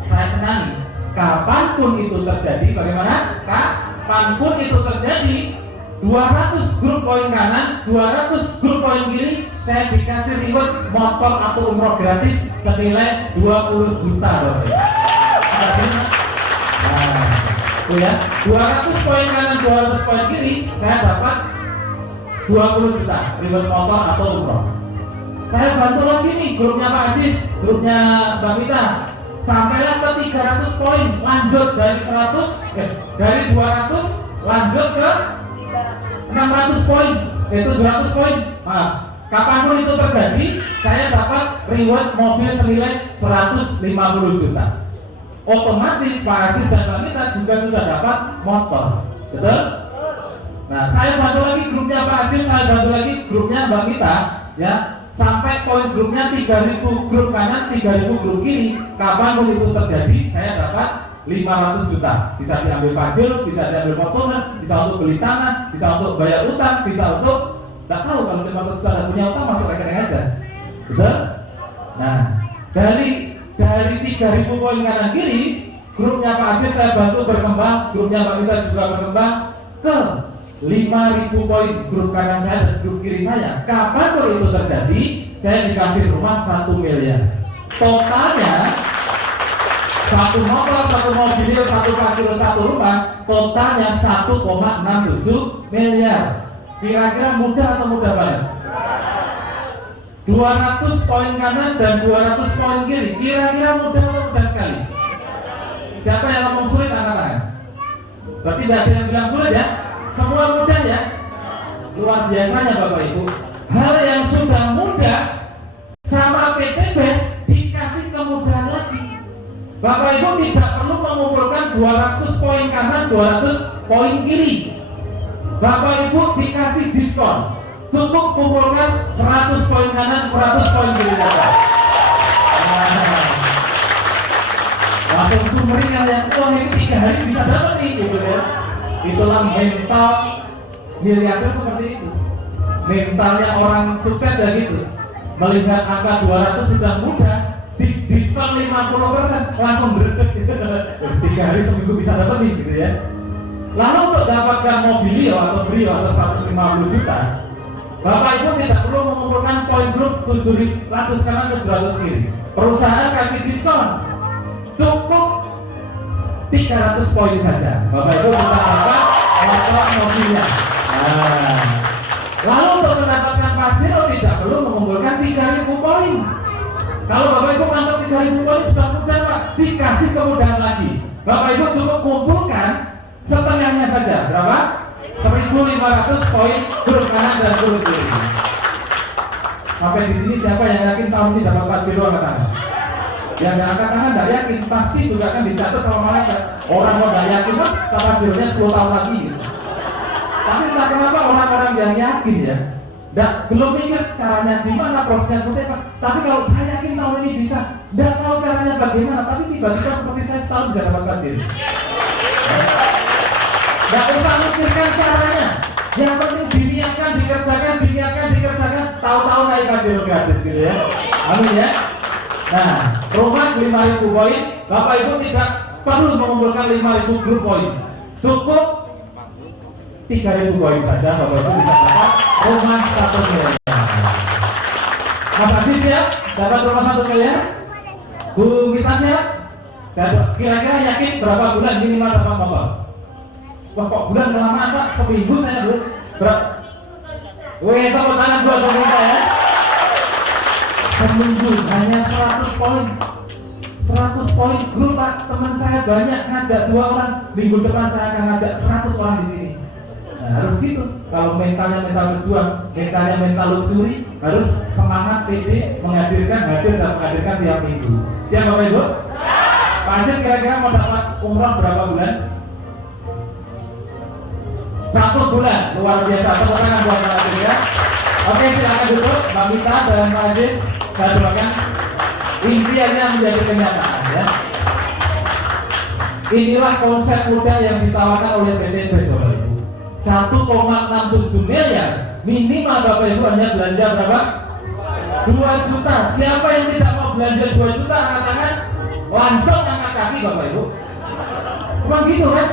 saya senangi. Kapanpun itu terjadi, bagaimana? Kapanpun itu terjadi, 200 grup poin kanan, 200 grup poin kiri, saya dikasih reward motor atau umroh gratis senilai 20 juta. Nah, itu ya, 200 poin kanan, 200 poin kiri, saya dapat 20 juta reward motor atau umroh. Saya bantu lagi nih grupnya Pak Aziz, grupnya Mbak Mita, sampailah ke 300 poin, lanjut dari 200 lanjut ke 600 poin, itu 700 poin. Nah, kapanpun itu terjadi, saya dapat reward mobil senilai 150 juta. Otomatis Pak Aziz dan Mbak Mita juga sudah dapat motor, betul? Nah, saya bantu lagi grupnya Pak Aziz, saya bantu lagi grupnya Mbak Mita, ya, sampai poin grupnya 3000 grup kanan, 3000 grup kiri. Kapanpun itu terjadi, saya dapat 500 juta. Bisa diambil pajul, bisa diambil potongan, bisa untuk beli tanah, bisa untuk bayar utang, bisa untuk nggak tahu kalau 500 juta ada punya utang masuk rekening aja, betul? Nah, dari 3000 poin kanan kiri, grupnya Pak Aziz saya bantu berkembang, grupnya Mbak Mita juga berkembang ke 5.000 poin grup kanan saya dan grup kiri saya. Kapanpun itu terjadi, saya dikasih rumah 1 miliar. Totalnya 1 motor, 1 mobil, 1 parkir, 1 rumah, totalnya 1,67 miliar. Kira-kira mudah atau mudah banget? 200 poin kanan dan 200 poin kiri. Kira-kira mudah atau mudah sekali? Siapa yang ngomong sulit angkat tangan? Berarti tidak ada yang bilang sulit ya? Semua mudah ya? Luar biasanya Bapak Ibu. Hal yang sudah mudah sama PT Best dikasih kemudahan lagi. Bapak Ibu tidak perlu mengumpulkan 200 poin kanan, 200 poin kiri. Bapak Ibu dikasih diskon cukup kumpulkan 100 poin kanan, 100 poin kiri saja. Langsung sumringah yang ini 3 hari bisa dapat nih gitu ya. Itulah mental miliarder seperti itu. Mentalnya orang sukses ya gitu. Melihat angka 200 sudah mudah, di diskon 50% langsung berdek gitu. 3 hari seminggu bisa dapat nih gitu ya. Lalu untuk dapatkan mobilio atau brio atau 150 juta, Bapak Ibu tidak perlu mengumpulkan poin grup 700 kanan 700 kiri. Perusahaan kasih diskon cukup 300 poin saja. Bapak Ibu bisa dapat motor mobilnya. Nah, lalu untuk mendapatkan Pajero tidak perlu mengumpulkan 3.000 poin. Kalau Bapak Ibu mantap 3.000 poin sudah mudah Pak, dikasih kemudahan lagi. Bapak Ibu cukup kumpulkan setengahnya saja. Berapa? 1.500 poin grup kanan dan grup kiri. Sampai di sini siapa yang yakin tahun ini dapat Pajero angkat tangan? Yang angkat tangan tidak yakin pasti juga akan dicatat sama malaikat. Orang mau tidak yakin kan Pajeronya 10 tahun lagi. Tapi entah kenapa orang-orang yang yakin ya, belum mikir caranya gimana, prosesnya seperti apa. Tapi kalau saya yakin tahun ini bisa, tidak tahu caranya bagaimana, tapi tiba-tiba seperti saya setahun bisa dapat Pajero. Tidak usah mikirkan caranya. Yang penting diniatkan, dikerjakan, tahu-tahu naik Pajero gratis gitu ya. Amin ya. Nah, rumah 5.000 poin, Bapak Ibu tidak perlu mengumpulkan 5.000 grup poin. Cukup 3.000 poin saja, Bapak Ibu bisa dapat rumah 1 miliar. Mas Adi siap? Dapat rumah 1 miliar? Bu Mita siap? Kira-kira yakin berapa bulan minimal dapat motor? Wah kok bulan lama Pak? Seminggu saya dulu. Wih, tepuk tangan buat Bu Mita ya. Seminggu hanya 100 poin. 100 poin grup Pak. Teman saya banyak ngajak 2 orang. Minggu depan saya akan ngajak 100 orang di sini. Nah, harus gitu. Kalau mentalnya mental berjuang, mentalnya mental luxury, harus semangat pede hadir dan menghadirkan tiap minggu. Siap Bapak Ibu? Pak Anjir kira-kira mau dapat umroh berapa bulan? 1 bulan, luar biasa. Tepuk tangan buat Pak Anjir ya. Oke, silakan duduk Mbak Mita dan Pak Anjir. Saya doakan impiannya menjadi kenyataan ya. Inilah konsep muda yang ditawarkan oleh PT Bapak Ibu. 1,67 miliar minimal Bapak Ibu hanya belanja berapa? 2 juta. Siapa yang tidak mau belanja 2 juta angkat tangan? Langsung angkat kaki Bapak Ibu. Memang gitu kan?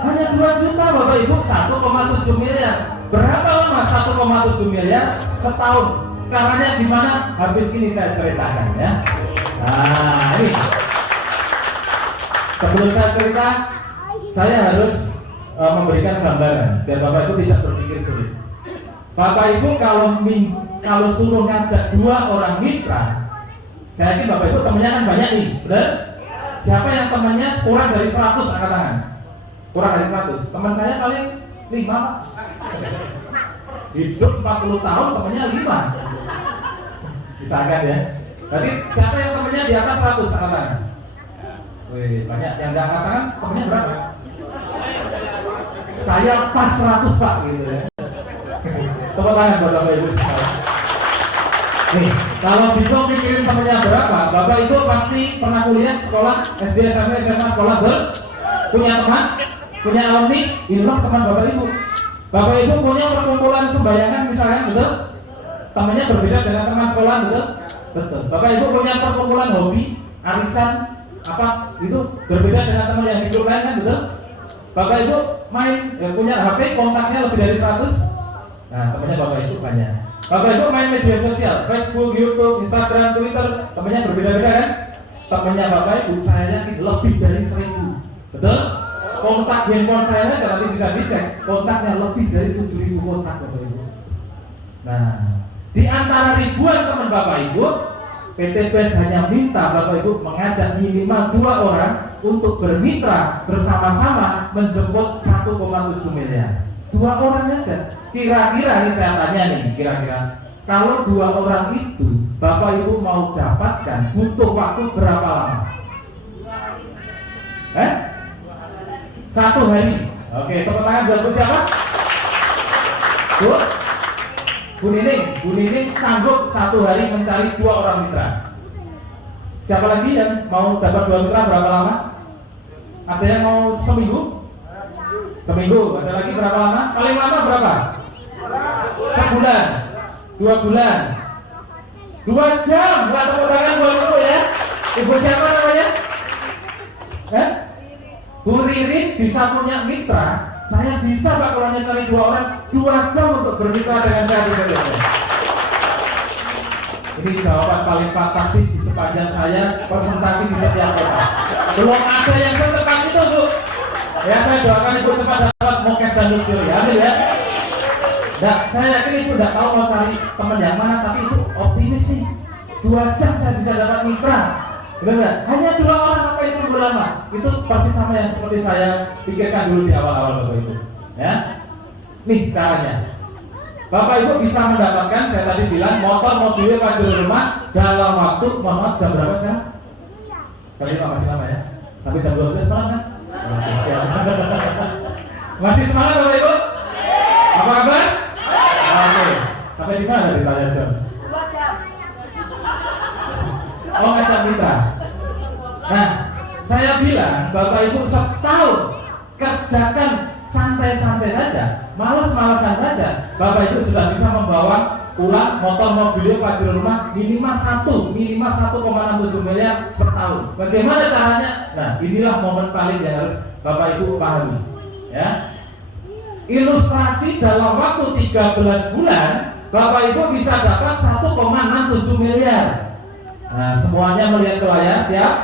Hanya 2 juta Bapak Ibu, 1,7 miliar. Berapa lama 1,7 miliar? Setahun. Caranya gimana? Habis ini saya ceritakan ya. Nah ini. Sebelum saya cerita, saya harus memberikan gambaran biar Bapak Ibu tidak berpikir sulit. Bapak Ibu kalau suruh ngajak 2 orang mitra, saya yakin Bapak Ibu temannya kan banyak nih, benar? Siapa yang temannya kurang dari 100 angkat tangan? Kurang dari 100. Teman saya paling 5. Hidup 40 tahun temannya 5. Misalkan ya. Jadi siapa yang temannya di atas 100 angkat tangan? Wih, banyak yang nggak angkat tangan, temannya berapa? Saya pas 100 Pak gitu ya. Tepuk tangan buat Bapak Ibu sekalian. Nih, kalau bingung mikirin temannya berapa, Bapak Ibu pasti pernah kuliah sekolah SD, SMP, SMA, sekolah punya teman, punya alumni, inilah teman Bapak Ibu. Bapak Ibu punya perkumpulan sembayangan misalnya, betul? Temannya berbeda dengan teman sekolah, betul? Betul. Bapak Ibu punya perkumpulan hobi, arisan, apa itu berbeda dengan teman yang hidup lain kan, betul? Bapak Ibu main, punya HP, kontaknya lebih dari 100. Nah, temannya Bapak Ibu banyak. Bapak Ibu main media sosial, Facebook, YouTube, Instagram, Twitter, temannya berbeda-beda kan? Temannya Bapak Ibu saya yakin lebih dari 1000. Betul? Kontak handphone saya nanti bisa dicek, kontaknya lebih dari 7.000 kontak Bapak Ibu. Nah, di antara ribuan teman Bapak Ibu, PT BES hanya minta Bapak Ibu mengajak minimal 2 orang untuk bermitra bersama-sama menjemput 1,7 miliar. 2 orang aja. Kira-kira ini saya tanya nih, kira-kira kalau 2 orang itu Bapak Ibu mau dapatkan butuh waktu berapa lama? 1 hari. Oke, tepuk tangan buat siapa? Bu? Bu Nining sanggup 1 hari mencari 2 orang mitra. Siapa lagi yang mau dapat 2 mitra berapa lama? Ada yang mau seminggu? Seminggu. Ada lagi berapa lama? Paling lama berapa? Sebulan, 2 bulan, 2 jam. Buat tepuk tangan buat ibu ya. Ibu siapa namanya? Bu Ririn bisa punya mitra. Saya bisa Pak kalau hanya cari 2 orang 2 jam untuk bermitra dengan saya. Ini jawaban paling fantastis sepanjang saya presentasi di setiap kota. Belum ada yang secepat itu, Bu. Ya, saya doakan ibu cepat dapat mokes dan luxury. Amin ya. Nah, saya yakin ibu tidak tahu mau cari teman yang mana, tapi ibu optimis nih. 2 jam saya bisa dapat mitra. Benar? Hanya 2 orang apa itu lama? Itu pasti sama yang seperti saya pikirkan dulu di awal-awal Bapak Ibu. Ya, nih caranya. Bapak Ibu bisa mendapatkan, saya tadi bilang, motor mobil Pajero rumah dalam waktu, mohon jam berapa sekarang? Tadi masih lama ya? Sampai jam 12 malam kan? Masih semangat Bapak Ibu? Apa kabar? Oke. Sampai di mana ditanya jam? 2 jam. Oh, ngajak mitra. Nah, saya bilang Bapak Ibu setahun kerjakan santai-santai saja, malas-malasan saja, Bapak Ibu sudah bisa membawa pulang motor mobil Pajero rumah minimal 1,67 miliar setahun. Bagaimana caranya? Nah, inilah momen paling yang harus Bapak Ibu pahami. Ya, ilustrasi dalam waktu 13 bulan Bapak Ibu bisa dapat 1,67 miliar. Nah, semuanya melihat ke layar, siap?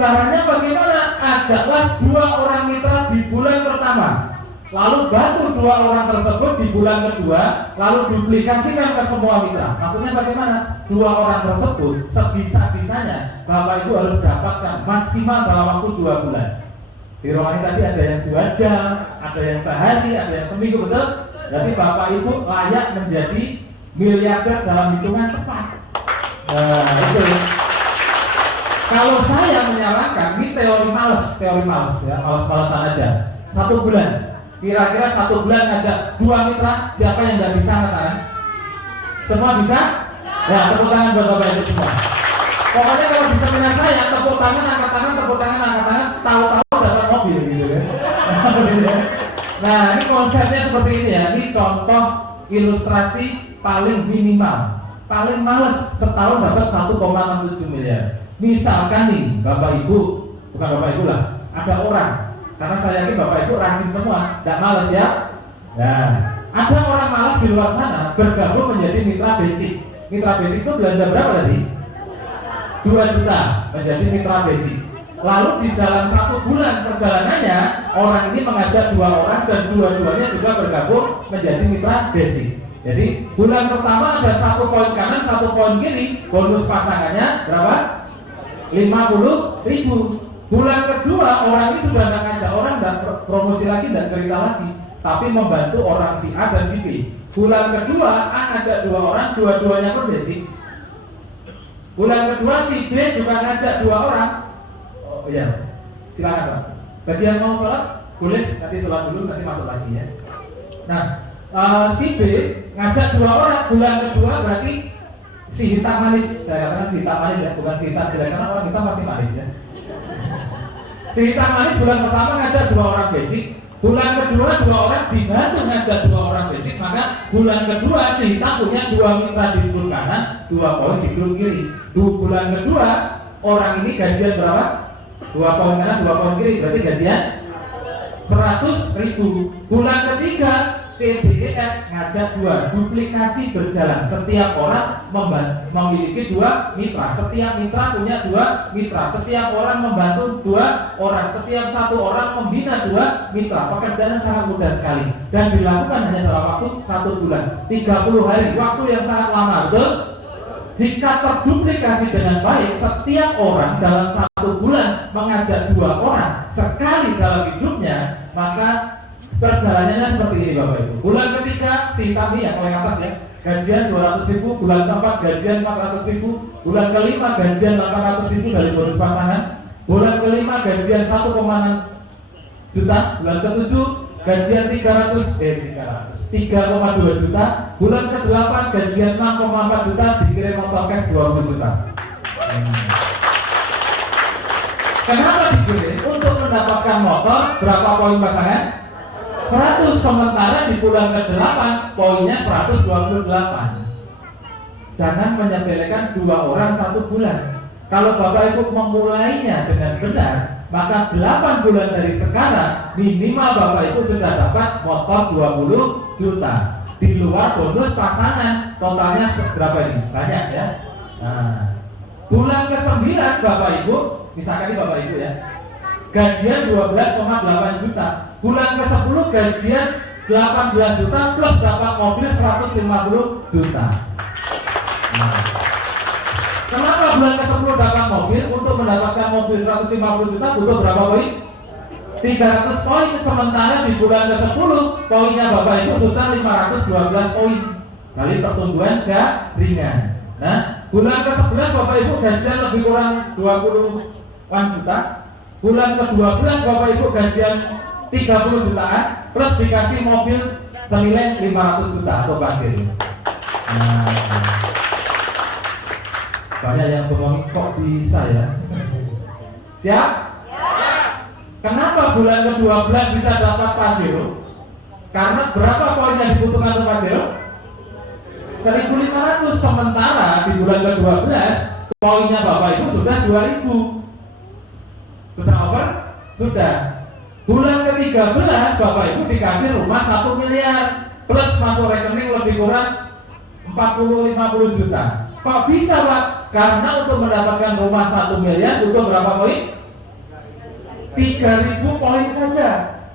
Caranya bagaimana? Ajaklah 2 orang mitra di bulan pertama, lalu bantu 2 orang tersebut di bulan kedua, lalu duplikasikan ke semua mitra. Maksudnya bagaimana? 2 orang tersebut sebisa-bisanya Bapak Ibu harus dapatkan maksimal dalam waktu 2 bulan. Di ruangan tadi ada yang 2 jam, ada yang sehari, ada yang seminggu, betul? Jadi Bapak Ibu layak menjadi miliarder dalam hitungan cepat. Nah, itu. Kalau saya menyarankan, ini teori males ya, males-malesan aja. 1 bulan, kira-kira 1 bulan ngajak 2 mitra, siapa yang nggak bisa katakan? Semua bisa? Ya, tepuk tangan buat Bapak Ibu semua. Pokoknya kalau di seminar saya, tepuk tangan, angkat tangan, tepuk tangan, angkat tangan, tahu-tahu dapat mobil gitu ya. Nah, ini konsepnya seperti ini ya. Ini contoh ilustrasi paling minimal. Paling males setahun dapat 1,67 miliar. Misalkan nih Bapak Ibu, bukan Bapak Ibu lah, ada orang, karena saya yakin Bapak Ibu rajin semua, tidak males ya. Nah, ada orang malas di luar sana bergabung menjadi mitra basic. Mitra basic itu belanja berapa tadi? 2 juta menjadi mitra basic. Lalu di dalam 1 bulan perjalanannya, orang ini mengajak 2 orang dan dua-duanya juga bergabung menjadi mitra basic. Jadi bulan pertama ada 1 poin kanan, 1 poin kiri, bonus pasangannya berapa? 50.000. Bulan kedua orang ini sudah nggak ngajak orang dan promosi lagi dan cerita lagi, tapi membantu orang si A dan si B. Bulan kedua A ngajak 2 orang, dua-duanya pun basic. Bulan kedua si B juga ngajak 2 orang. Oh iya, silakan Pak. Bagi yang mau sholat boleh, nanti sholat dulu, nanti masuk lagi ya. Nah, si B ngajak 2 orang, bulan kedua berarti si hitam manis, saya katakan si hitam manis ya, bukan si hitam jelek, karena orang hitam pasti manis ya. Si hitam manis bulan pertama ngajak 2 orang basic, bulan kedua 2 orang dibantu ngajak 2 orang basic, maka bulan kedua si hitam punya 2 mitra di dulur kanan, 2 poin di dulur kiri. Bulan kedua orang ini gajian berapa? 2 poin kanan, 2 poin kiri, berarti gajian 100.000. Bulan ketiga CBEF ngajak 2, duplikasi berjalan. Setiap orang memiliki 2 mitra. Setiap mitra punya 2 mitra. Setiap orang membantu 2 orang. Setiap 1 orang membina 2 mitra. Pekerjaan sangat mudah sekali dan dilakukan hanya dalam waktu 1 bulan, 30 hari. Waktu yang sangat lama, betul? Jika terduplikasi dengan baik, setiap orang dalam 1 bulan mengajak 2 orang sekali dalam hidupnya, maka perjalanannya seperti ini Bapak Ibu. Bulan ketiga si hitam yang paling atas ya, gajian 200.000, bulan keempat gajian 400.000, bulan kelima gajian 800.000 dari bonus pasangan, bulan kelima gajian 1,6 juta, bulan ketujuh gajian 300 3,2 juta. Bulan ke-8 gajian 6,4 juta, dikirim motor cash 20 juta. Kenapa dikirim? Untuk mendapatkan motor, berapa poin pasangan? 100, sementara di bulan ke-8 poinnya 128. Jangan menyepelekan 2 orang 1 bulan. Kalau Bapak Ibu memulainya dengan benar, maka 8 bulan dari sekarang minimal Bapak Ibu sudah dapat motor 20 juta. Di luar bonus pasangan, totalnya berapa ini? Banyak ya. Nah, bulan ke-9 Bapak Ibu, misalkan ini Bapak Ibu ya, gajian 12,8 juta. Bulan ke-10 gajian 18 juta plus dapat mobil 150 juta. Nah, kenapa bulan ke-10 dapat mobil? Untuk mendapatkan mobil 150 juta butuh berapa poin? 300 poin. Sementara di bulan ke-10 poinnya Bapak Ibu sudah 512 poin. Kali pertumbuhan ringan. Nah, bulan ke-11 Bapak Ibu gajian lebih kurang 20-an juta. Bulan ke-12 Bapak Ibu gajian 30 jutaan plus dikasih mobil senilai 500 juta atau pasir. Nah, banyak yang ngomong kok bisa ya. Siap? Kenapa bulan ke-12 bisa dapat Pajero? Karena berapa poin yang dibutuhkan untuk Pajero? 1.500. Sementara di bulan ke-12 poinnya Bapak Ibu sudah 2.000. Sudah over? Sudah. Bulan ke-13 Bapak Ibu dikasih rumah 1 miliar plus masuk rekening lebih kurang 40-50 juta. Kok bisa Pak? Karena untuk mendapatkan rumah 1 miliar butuh berapa poin? 3.000 poin saja.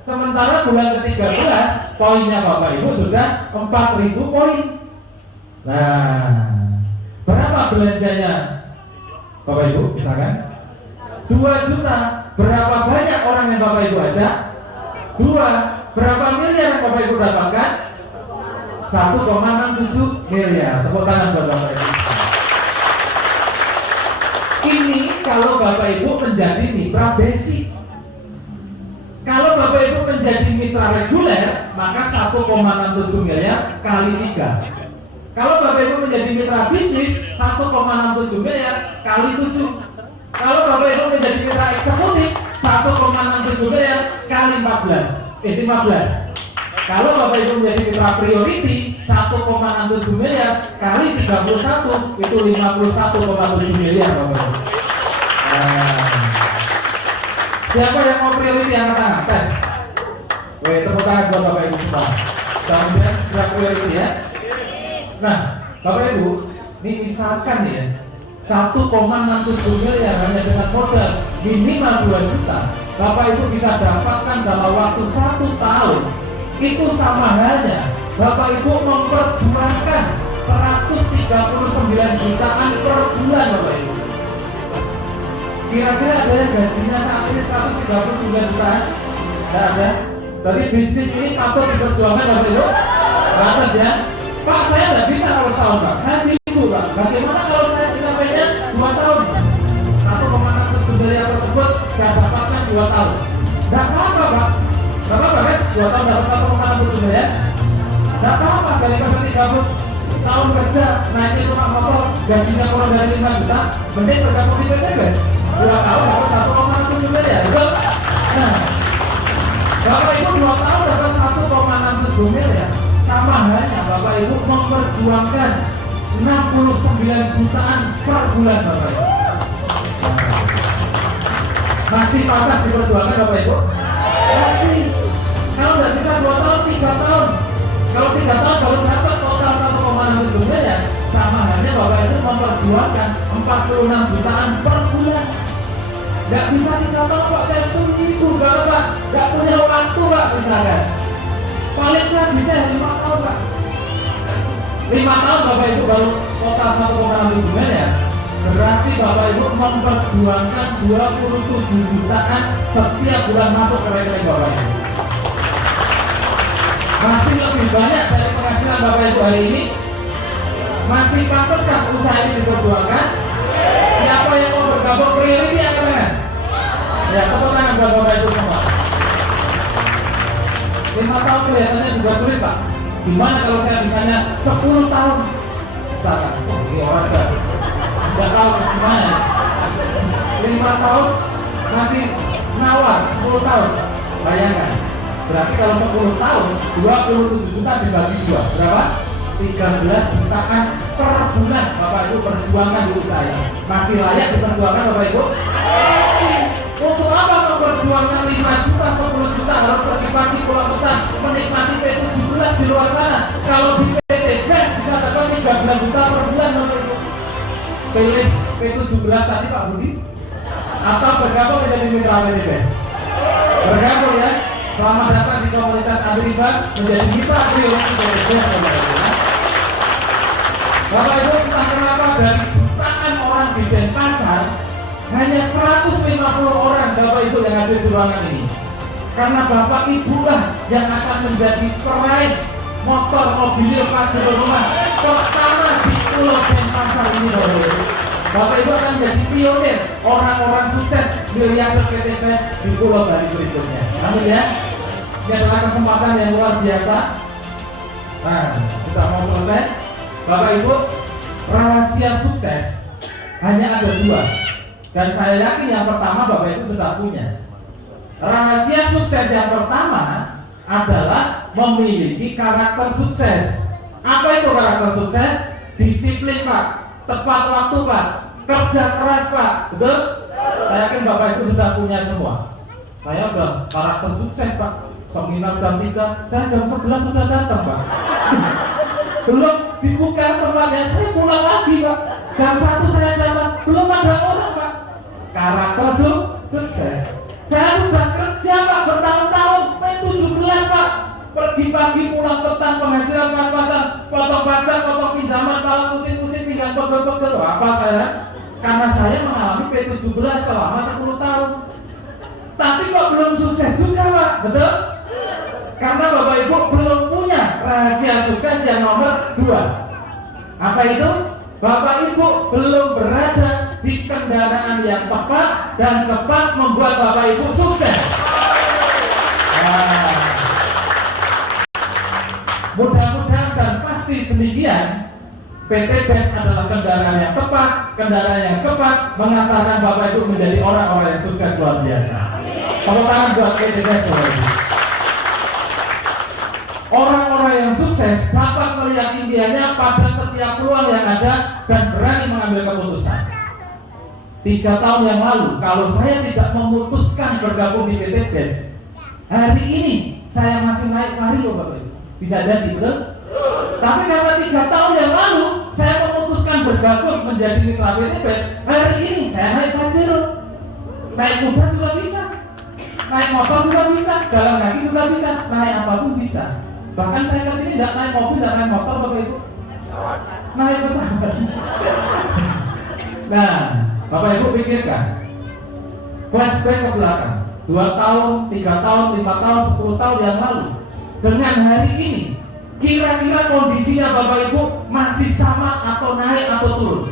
Sementara bulan ke-13 poinnya Bapak Ibu sudah 4.000 poin. Nah, berapa belanjanya Bapak Ibu? Misalkan 2 juta. Berapa banyak orang yang Bapak Ibu ajak? 2. Berapa miliar yang Bapak Ibu dapatkan? 1,67 miliar. Tepuk tangan buat Bapak Ibu. Ini kalau Bapak Ibu menjadi mitra basic. Kalau Bapak Ibu menjadi mitra reguler, maka 1,67 miliar kali 3. Kalau Bapak Ibu menjadi mitra bisnis, 1,67 miliar kali 7. Kalau Bapak Ibu menjadi mitra eksekutif, 1,67 miliar kali 15. Kalau Bapak Ibu menjadi mitra priority, 1,67 miliar kali 31, itu 51,7 miliar Bapak Ibu. Siapa yang mau priority angkat tangan? Tes. Weh, tepuk tangan buat Bapak Ibu semua. Kemudian sudah priority ya. Nah, Bapak Ibu, ini misalkan ya, 1,67 miliar hanya dengan modal minimal 2 juta, Bapak Ibu bisa dapatkan dalam waktu 1 tahun. Itu sama halnya Bapak Ibu memperjuangkan 139 jutaan per bulan Bapak Ibu. Kira-kira ada yang gajinya saat ini 139 jutaan? Tidak ada. Dari bisnis ini patut diperjuangkan Bapak Ibu? Batas ya. Pak, saya tidak bisa kalau setahun Pak, saya sibuk Pak. Bagaimana kalau saya mencapainya 2 tahun? 1,67 miliar tersebut saya dapatkan 2 tahun. Tidak apa-apa Pak. Tidak apa-apa kan? 2 tahun dapat 1,67 miliar. Tidak apa-apa, daripada 30 tahun kerja naikin rumah motor gajinya kurang dari 5 juta, mending bergabung di PTB. 2 tahun dapat 1,67 miliar. Betul? Nah, Bapak Ibu 2 tahun dapat 1,67 miliar. Sama halnya Bapak Ibu memperjuangkan 69 jutaan per bulan Bapak Ibu. Masih pantas diperjuangkan Bapak Ibu? Masih. Kalau tidak bisa 2 tahun, 3 tahun. Kalau 3 tahun baru dapat total 1,67 miliar. Sama halnya Bapak Ibu memperjuangkan 46 jutaan per bulan. Gak bisa 3 tahun Pak, saya sungguh karena Pak gak punya waktu Pak misalkan. Paling saya bisa 5 tahun Pak. 5 tahun Bapak Ibu baru total 1,67 miliar. Berarti Bapak Ibu memperjuangkan 27 jutaan setiap bulan masuk ke rekening Bapak Ibu. Masih lebih banyak dari penghasilan Bapak Ibu hari ini. Masih pantaskah usaha ini diperjuangkan? Siapa yang mau bergabung ke ini angkat tangan? Ya, tepuk tangan buat Bapak Ibu semua. 5 tahun kelihatannya juga sulit Pak. Gimana kalau saya misalnya 10 tahun? Misalkan, oh ini orang udah tahu gimana? 5 tahun masih nawar 10 tahun. Bayangkan. Berarti kalau 10 tahun 27 juta dibagi 2 berapa? 13 jutaan per bulan. Bapak Ibu perjuangan dulu saya. Masih layak diperjuangkan Bapak Ibu? Untuk apa memperjuangkan 5 juta, 10 juta harus pergi-pagi pulang petang menikmati P17 di luar sana? Kalau di PT BES bisa dapat 13 juta per bulan Bapak Ibu. Pilih P17 tadi Pak Budi atau bergabung menjadi mitra PT BES? Bergabung ya. Selamat datang di komunitas Andriba menjadi mitra freelance PT BES Bapak Ibu. Bapak Ibu, entah kenapa dari jutaan orang di Denpasar hanya 150 orang Bapak Ibu yang hadir di ruangan ini. Karena Bapak Ibu lah yang akan menjadi peraih motor mobil Pajero rumah pertama di Pulau Denpasar ini Bapak Ibu. Bapak Ibu akan menjadi pionir orang-orang sukses miliarder PT BES di Pulau Bali berikutnya. Amin ya. Ini adalah kesempatan yang luar biasa. Nah, kita mau selesai. Bapak Ibu, rahasia sukses hanya ada 2. Dan saya yakin yang pertama Bapak Ibu sudah punya. Rahasia sukses yang pertama adalah memiliki karakter sukses. Apa itu karakter sukses? Disiplin Pak, tepat waktu Pak, kerja keras Pak, betul? Saya yakin Bapak Ibu sudah punya semua. Saya udah karakter sukses Pak. Seminar jam 3, saya jam 11 sudah datang Pak. Belum dibuka tempatnya, saya pulang lagi Pak. Jam 1 saya datang, belum ada orang Pak. Karakter sukses. Saya sudah kerja Pak bertahun-tahun, P17 Pak. Pergi pagi pulang petang, penghasilan pas-pasan, potong pajak, potong pinjaman, kalau pusing-pusing pinggang pegel-pegel. Apa saya? Karena saya mengalami P17 selama 10 tahun. Tapi kok belum sukses juga Pak, betul? Karena Bapak Ibu belum punya rahasia sukses yang nomor 2. Apa itu? Bapak Ibu belum berada di kendaraan yang tepat dan tepat membuat Bapak Ibu sukses. Nah, mudah-mudahan dan pasti demikian. PT BES adalah kendaraan yang tepat mengantarkan Bapak Ibu menjadi orang-orang yang sukses luar biasa. Tepuk tangan buat PT BES Bapak Ibu. Orang-orang yang sukses dapat melihat impiannya pada setiap peluang yang ada dan berani mengambil keputusan. 3 tahun yang lalu, kalau saya tidak memutuskan bergabung di PT BES, hari ini saya masih naik Vario Bapak Ibu. Bisa jadi betul? Tapi karena 3 tahun yang lalu saya memutuskan bergabung menjadi mitra PT BES, hari ini saya naik Pajero. Naik kuda juga bisa, naik motor juga bisa, jalan kaki juga bisa, naik apapun bisa. Bahkan saya kesini tidak naik mobil, tidak naik motor Bapak Ibu, naik pesawat. Nah, Bapak Ibu pikirkan, flashback ke belakang, 2 tahun, 3 tahun, 5 tahun, 10 tahun yang lalu, dengan hari ini, kira-kira kondisinya Bapak Ibu masih sama atau naik atau turun?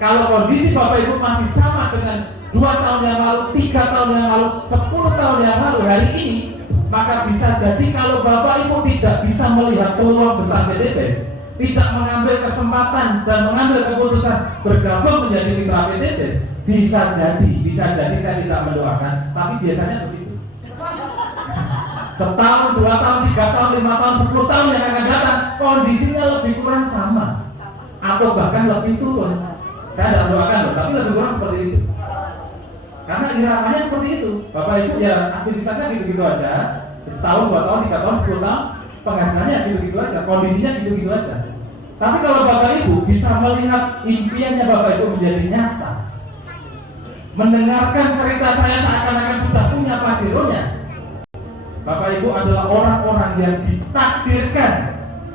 Kalau kondisi Bapak Ibu masih sama dengan 2 tahun yang lalu, 3 tahun yang lalu, 10 tahun yang lalu, hari ini, maka bisa jadi kalau Bapak Ibu tidak bisa melihat peluang besar PT BES, tidak mengambil kesempatan dan mengambil keputusan bergabung menjadi mitra PT BES, bisa jadi saya tidak mendoakan, tapi biasanya begitu. Setahun, 2 tahun, 3 tahun, 5 tahun, 10 tahun yang akan datang, kondisinya lebih kurang sama atau bahkan lebih turun. Saya tidak mendoakan loh, tapi lebih kurang seperti itu. Karena iramanya seperti itu. Bapak Ibu ya aktivitasnya gitu-gitu aja. Setahun, 2 tahun, 3 tahun, 10 tahun, penghasilannya gitu-gitu aja, kondisinya gitu-gitu aja. Tapi kalau Bapak Ibu bisa melihat impiannya Bapak Ibu menjadi nyata, mendengarkan cerita saya seakan-akan sudah punya Pajeronya, Bapak Ibu adalah orang-orang yang ditakdirkan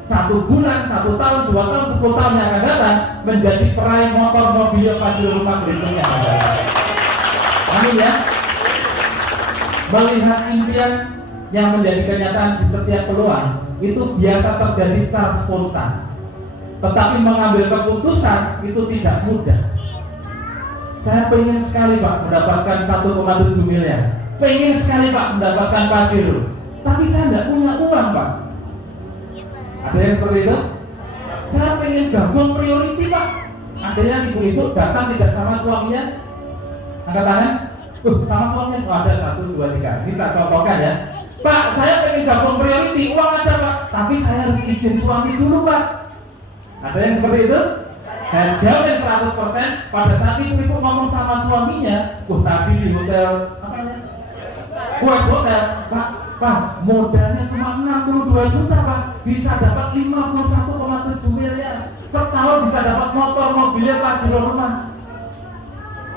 1 bulan, 1 tahun, 2 tahun, 10 tahun yang akan datang menjadi peraih motor mobil Pajero rumah berikutnya. Amin ya. Melihat impian yang menjadi kenyataan di setiap peluang itu biasa terjadi secara spontan. Tetapi mengambil keputusan itu tidak mudah. Saya pengen sekali Pak mendapatkan 1,7 miliar. Pengen sekali Pak mendapatkan Pajero. Tapi saya tidak punya uang Pak. Ada yang seperti itu? Saya pengen gabung priority Pak. Akhirnya ibu-ibu datang tidak sama suaminya. Angkat tangan. Sama suaminya. Oh, ada 1, 2, 3. Kita contohkan ya. Pak, saya pengen gabung priority. Uang ada Pak. Tapi saya harus izin suami dulu Pak. Ada yang seperti itu? Saya jamin 100% pada saat ibu-ibu ngomong sama suaminya, tadi di hotel apa ya? West Hotel, Pak, modalnya cuma 62 juta Pak, bisa dapat 51,7 miliar. Setahun bisa dapat motor, mobilnya, Pajero rumah.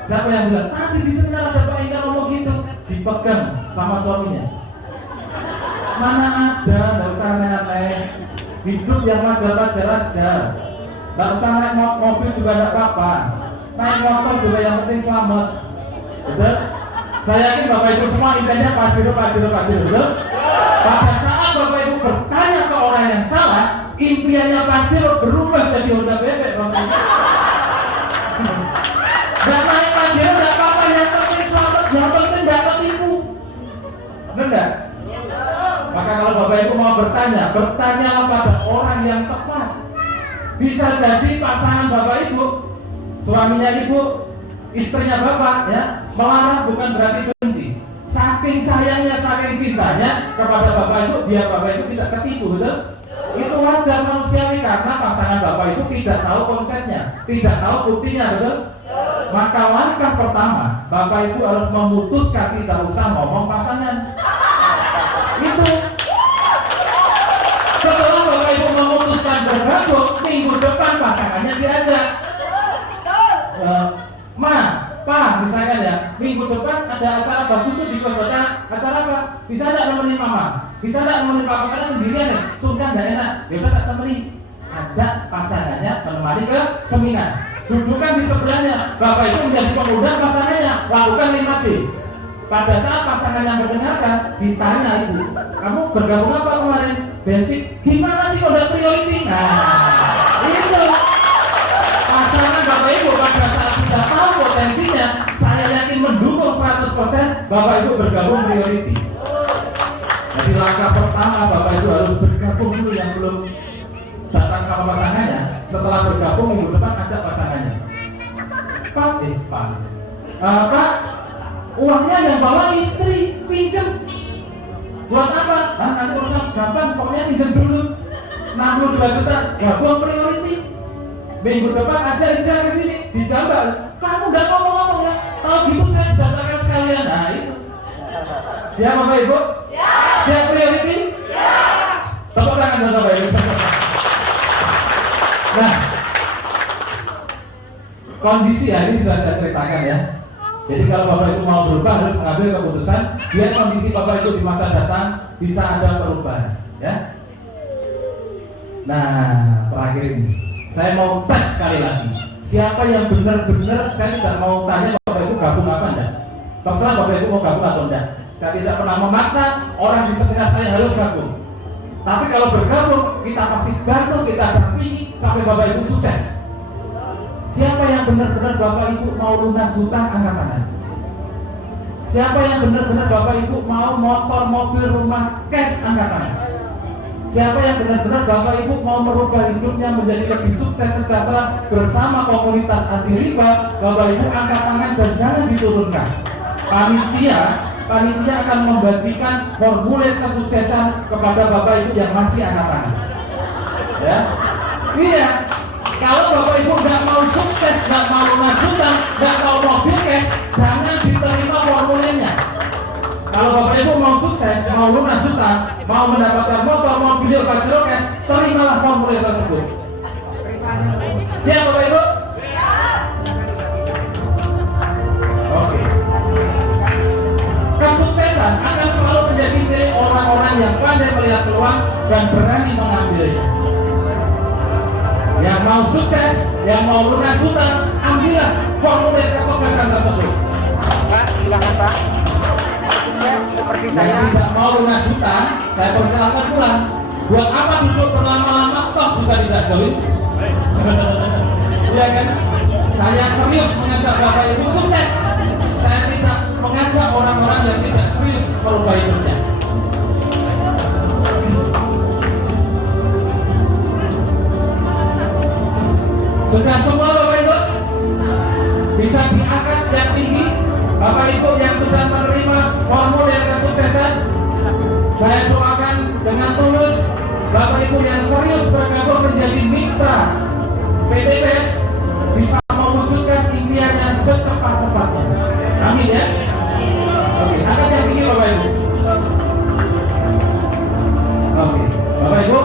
Siapa yang bilang? Tadi di seminar ada Pak Ika ngomong gitu, dipegang sama suaminya. Mana ada, nggak usah aneh-aneh. Hidup yang wajar-wajar aja. Nggak usah naik mobil juga nggak apa-apa. Naik motor juga yang penting selamat. Betul? Saya yakin Bapak Ibu semua intinya Pajero, betul? Pada saat Bapak Ibu bertanya ke orang yang salah, impiannya Pajero berubah jadi Honda bebek Bapak Ibu. Nggak naik Pajero nggak apa-apa, yang penting selamat, yang penting nggak ketipu. Benar nggak? Maka kalau Bapak Ibu mau bertanyalah pada orang yang tepat. Bisa jadi pasangan Bapak Ibu, suaminya Ibu, istrinya Bapak ya, melarang bukan berarti benci. Saking sayangnya, saking cintanya kepada Bapak Ibu, biar Bapak Ibu tidak ketipu, betul? Itu wajar manusiawi karena pasangan Bapak Ibu tidak tahu konsepnya, tidak tahu buktinya, betul? Maka langkah pertama, Bapak Ibu harus memutuskan tidak usah ngomong pasangan. Itu. Setelah Bapak Ibu memutuskan bergabung, minggu depan pasangannya diajak. Pak, misalnya ya, minggu depan ada acara bagus tuh di kota, acara apa? Bisa nggak nemenin mama? Bisa nggak nemenin papa? Karena sendirian ya, sudah nggak enak. Ya udah tak temenin. Ajak pasangannya menemani ke seminar. Dudukan di sebelahnya. Bapak itu menjadi pemuda pasangannya. Lakukan 5D. Pada saat pasangannya mendengarkan, ditanya ibu, kamu bergabung apa kemarin? Bensin. Gimana sih kalau priority? Nah, itu. Pasangan Bapak Ibu pada saat sudah tahu potensinya, saya yakin mendukung 100% Bapak Ibu bergabung priority. Jadi langkah pertama Bapak Ibu harus bergabung dulu yang belum datang sama pasangannya. Setelah bergabung minggu depan ajak pasangannya. Pak, uangnya yang bawa istri, pinjam. Buat apa? Nanti urusan gampang, pokoknya pinjam dulu. 62 juta, gabung priority. Minggu depan aja istri ke sini dijambal. Kamu udah ngomong-ngomong ya. Kalau gitu saya daftarkan sekalian. Nah itu. Siap Bapak Ibu? Siap priority? Tepuk tangan buat Bapak Ibu. Nah, kondisi ya ini sudah saya ceritakan ya. Jadi kalau Bapak Ibu mau berubah harus mengambil keputusan biar kondisi Bapak Ibu di masa datang bisa ada perubahan ya. Nah, terakhir ini saya mau tes sekali lagi. Siapa yang benar-benar, saya tidak mau tanya Bapak Ibu gabung apa enggak. Terserah Bapak Ibu mau gabung atau enggak. Saya tidak pernah memaksa orang di sekitar saya harus gabung. Tapi kalau bergabung, kita pasti bantu, kita dampingi sampai Bapak Ibu sukses. Siapa yang benar-benar Bapak Ibu mau lunas hutang, angkat tangan. Siapa yang benar-benar Bapak Ibu mau motor, mobil, rumah, cash, angkat tangan. Siapa yang benar-benar Bapak Ibu mau merubah hidupnya menjadi lebih sukses sejahtera bersama komunitas anti riba, Bapak Ibu angkat tangan dan jangan diturunkan. Panitia akan membagikan formulir kesuksesan kepada Bapak Ibu yang masih angkat tangan. Ya, iya. Kalau Bapak Ibu nggak mau sukses, nggak mau lunas hutang, nggak mau mobil cash, jangan diterima formulirnya. Kalau Bapak Ibu mau sukses, mau lunas hutang, mau mendapatkan motor, mobil, Pajero cash, terimalah formulir tersebut. Siap Bapak Ibu? Oke. Kesuksesan akan selalu menjadi milik orang-orang yang pandai melihat peluang dan berani mengambilnya. Yang mau sukses, yang mau lunas hutang, ambillah formulir kesuksesan tersebut. Pak, silakan Pak. Seperti saya yang tidak mau lunas hutang, saya persilakan pulang. Buat apa duduk berlama-lama toh juga tidak join? Iya kan? Saya serius mengajak Bapak Ibu sukses. Saya tidak mengajak orang-orang yang tidak serius merubah hidupnya. formulir kesuksesan. Saya doakan dengan tulus Bapak Ibu yang serius bergabung menjadi mitra PTBS bisa mewujudkan impiannya secepat-cepatnya. Amin ya. Oke, angkat yang tinggi Bapak Ibu. Oke, Bapak Ibu,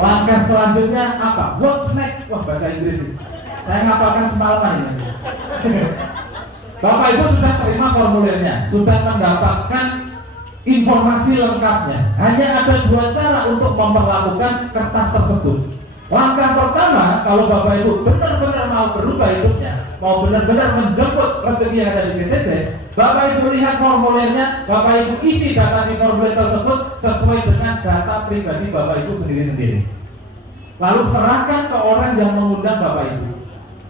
langkah selanjutnya apa? What's next? Wah, bahasa Inggris sih. Saya ngapalkan semalaman ini. Bapak Ibu sudah terima formulirnya, sudah mendapatkan informasi lengkapnya. Hanya ada 2 cara untuk memperlakukan kertas tersebut. Langkah pertama, kalau Bapak Ibu benar-benar mau berubah hidupnya, mau benar-benar menjemput rezeki yang ada di PTBS, Bapak Ibu lihat formulirnya, Bapak Ibu isi data di formulir tersebut sesuai dengan data pribadi Bapak Ibu sendiri-sendiri. Lalu serahkan ke orang yang mengundang Bapak Ibu.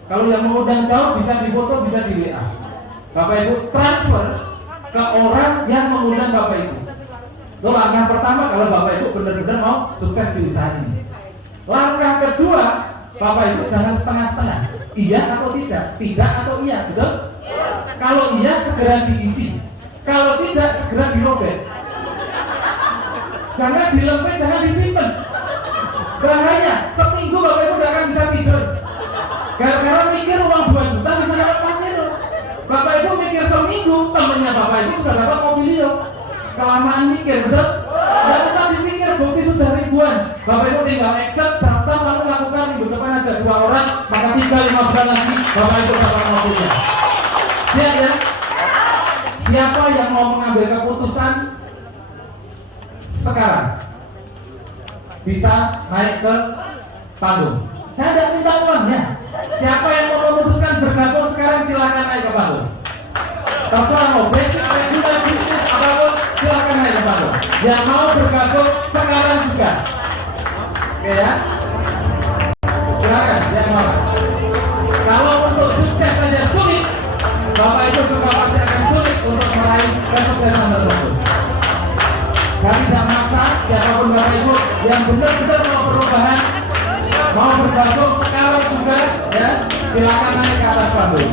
Kalau yang mengundang jauh bisa difoto, bisa di WA. Bapak Ibu transfer ke orang yang mengundang Bapak Ibu. Itu langkah pertama kalau Bapak Ibu benar-benar mau sukses di usaha ini. Langkah kedua, Bapak Ibu jangan setengah-setengah. Iya atau tidak? Tidak atau iya, betul? Kalau iya segera diisi. Kalau tidak segera dirobek. Jangan dilempet, jangan disimpan. Bahaya, seminggu Bapak Ibu tidak akan bisa tidur. Gara-gara mikir uang 2 juta bisa dapat pasir. Bapak Ibu mikir seminggu, temennya Bapak Ibu sudah dapat mobilio. Kelamaan mikir, betul? Dan kita dipikir bukti sudah ribuan. Bapak Ibu tinggal exit, daftar, lalu lakukan minggu depan aja 2 orang, maka 3-5 bulan lagi Bapak Ibu dapat mobilnya. Siap ya? Siapa yang mau mengambil keputusan sekarang? Bisa naik ke panggung. Saya tidak minta uangnya. Siapa yang mau memutuskan bergabung sekarang silakan naik ke panggung. Terserah mau basic, regular, bisnis, apapun silakan naik ke panggung. Yang mau bergabung sekarang juga. Oke ya. Silakan yang mau. Kalau untuk sukses saja sulit, Bapak Ibu juga pasti akan sulit untuk meraih kesuksesan tersebut. Kami tidak maksa siapapun Bapak Ibu yang benar-benar mau perubahan, mau bergabung sekarang juga ya, silakan naik ke atas panggung.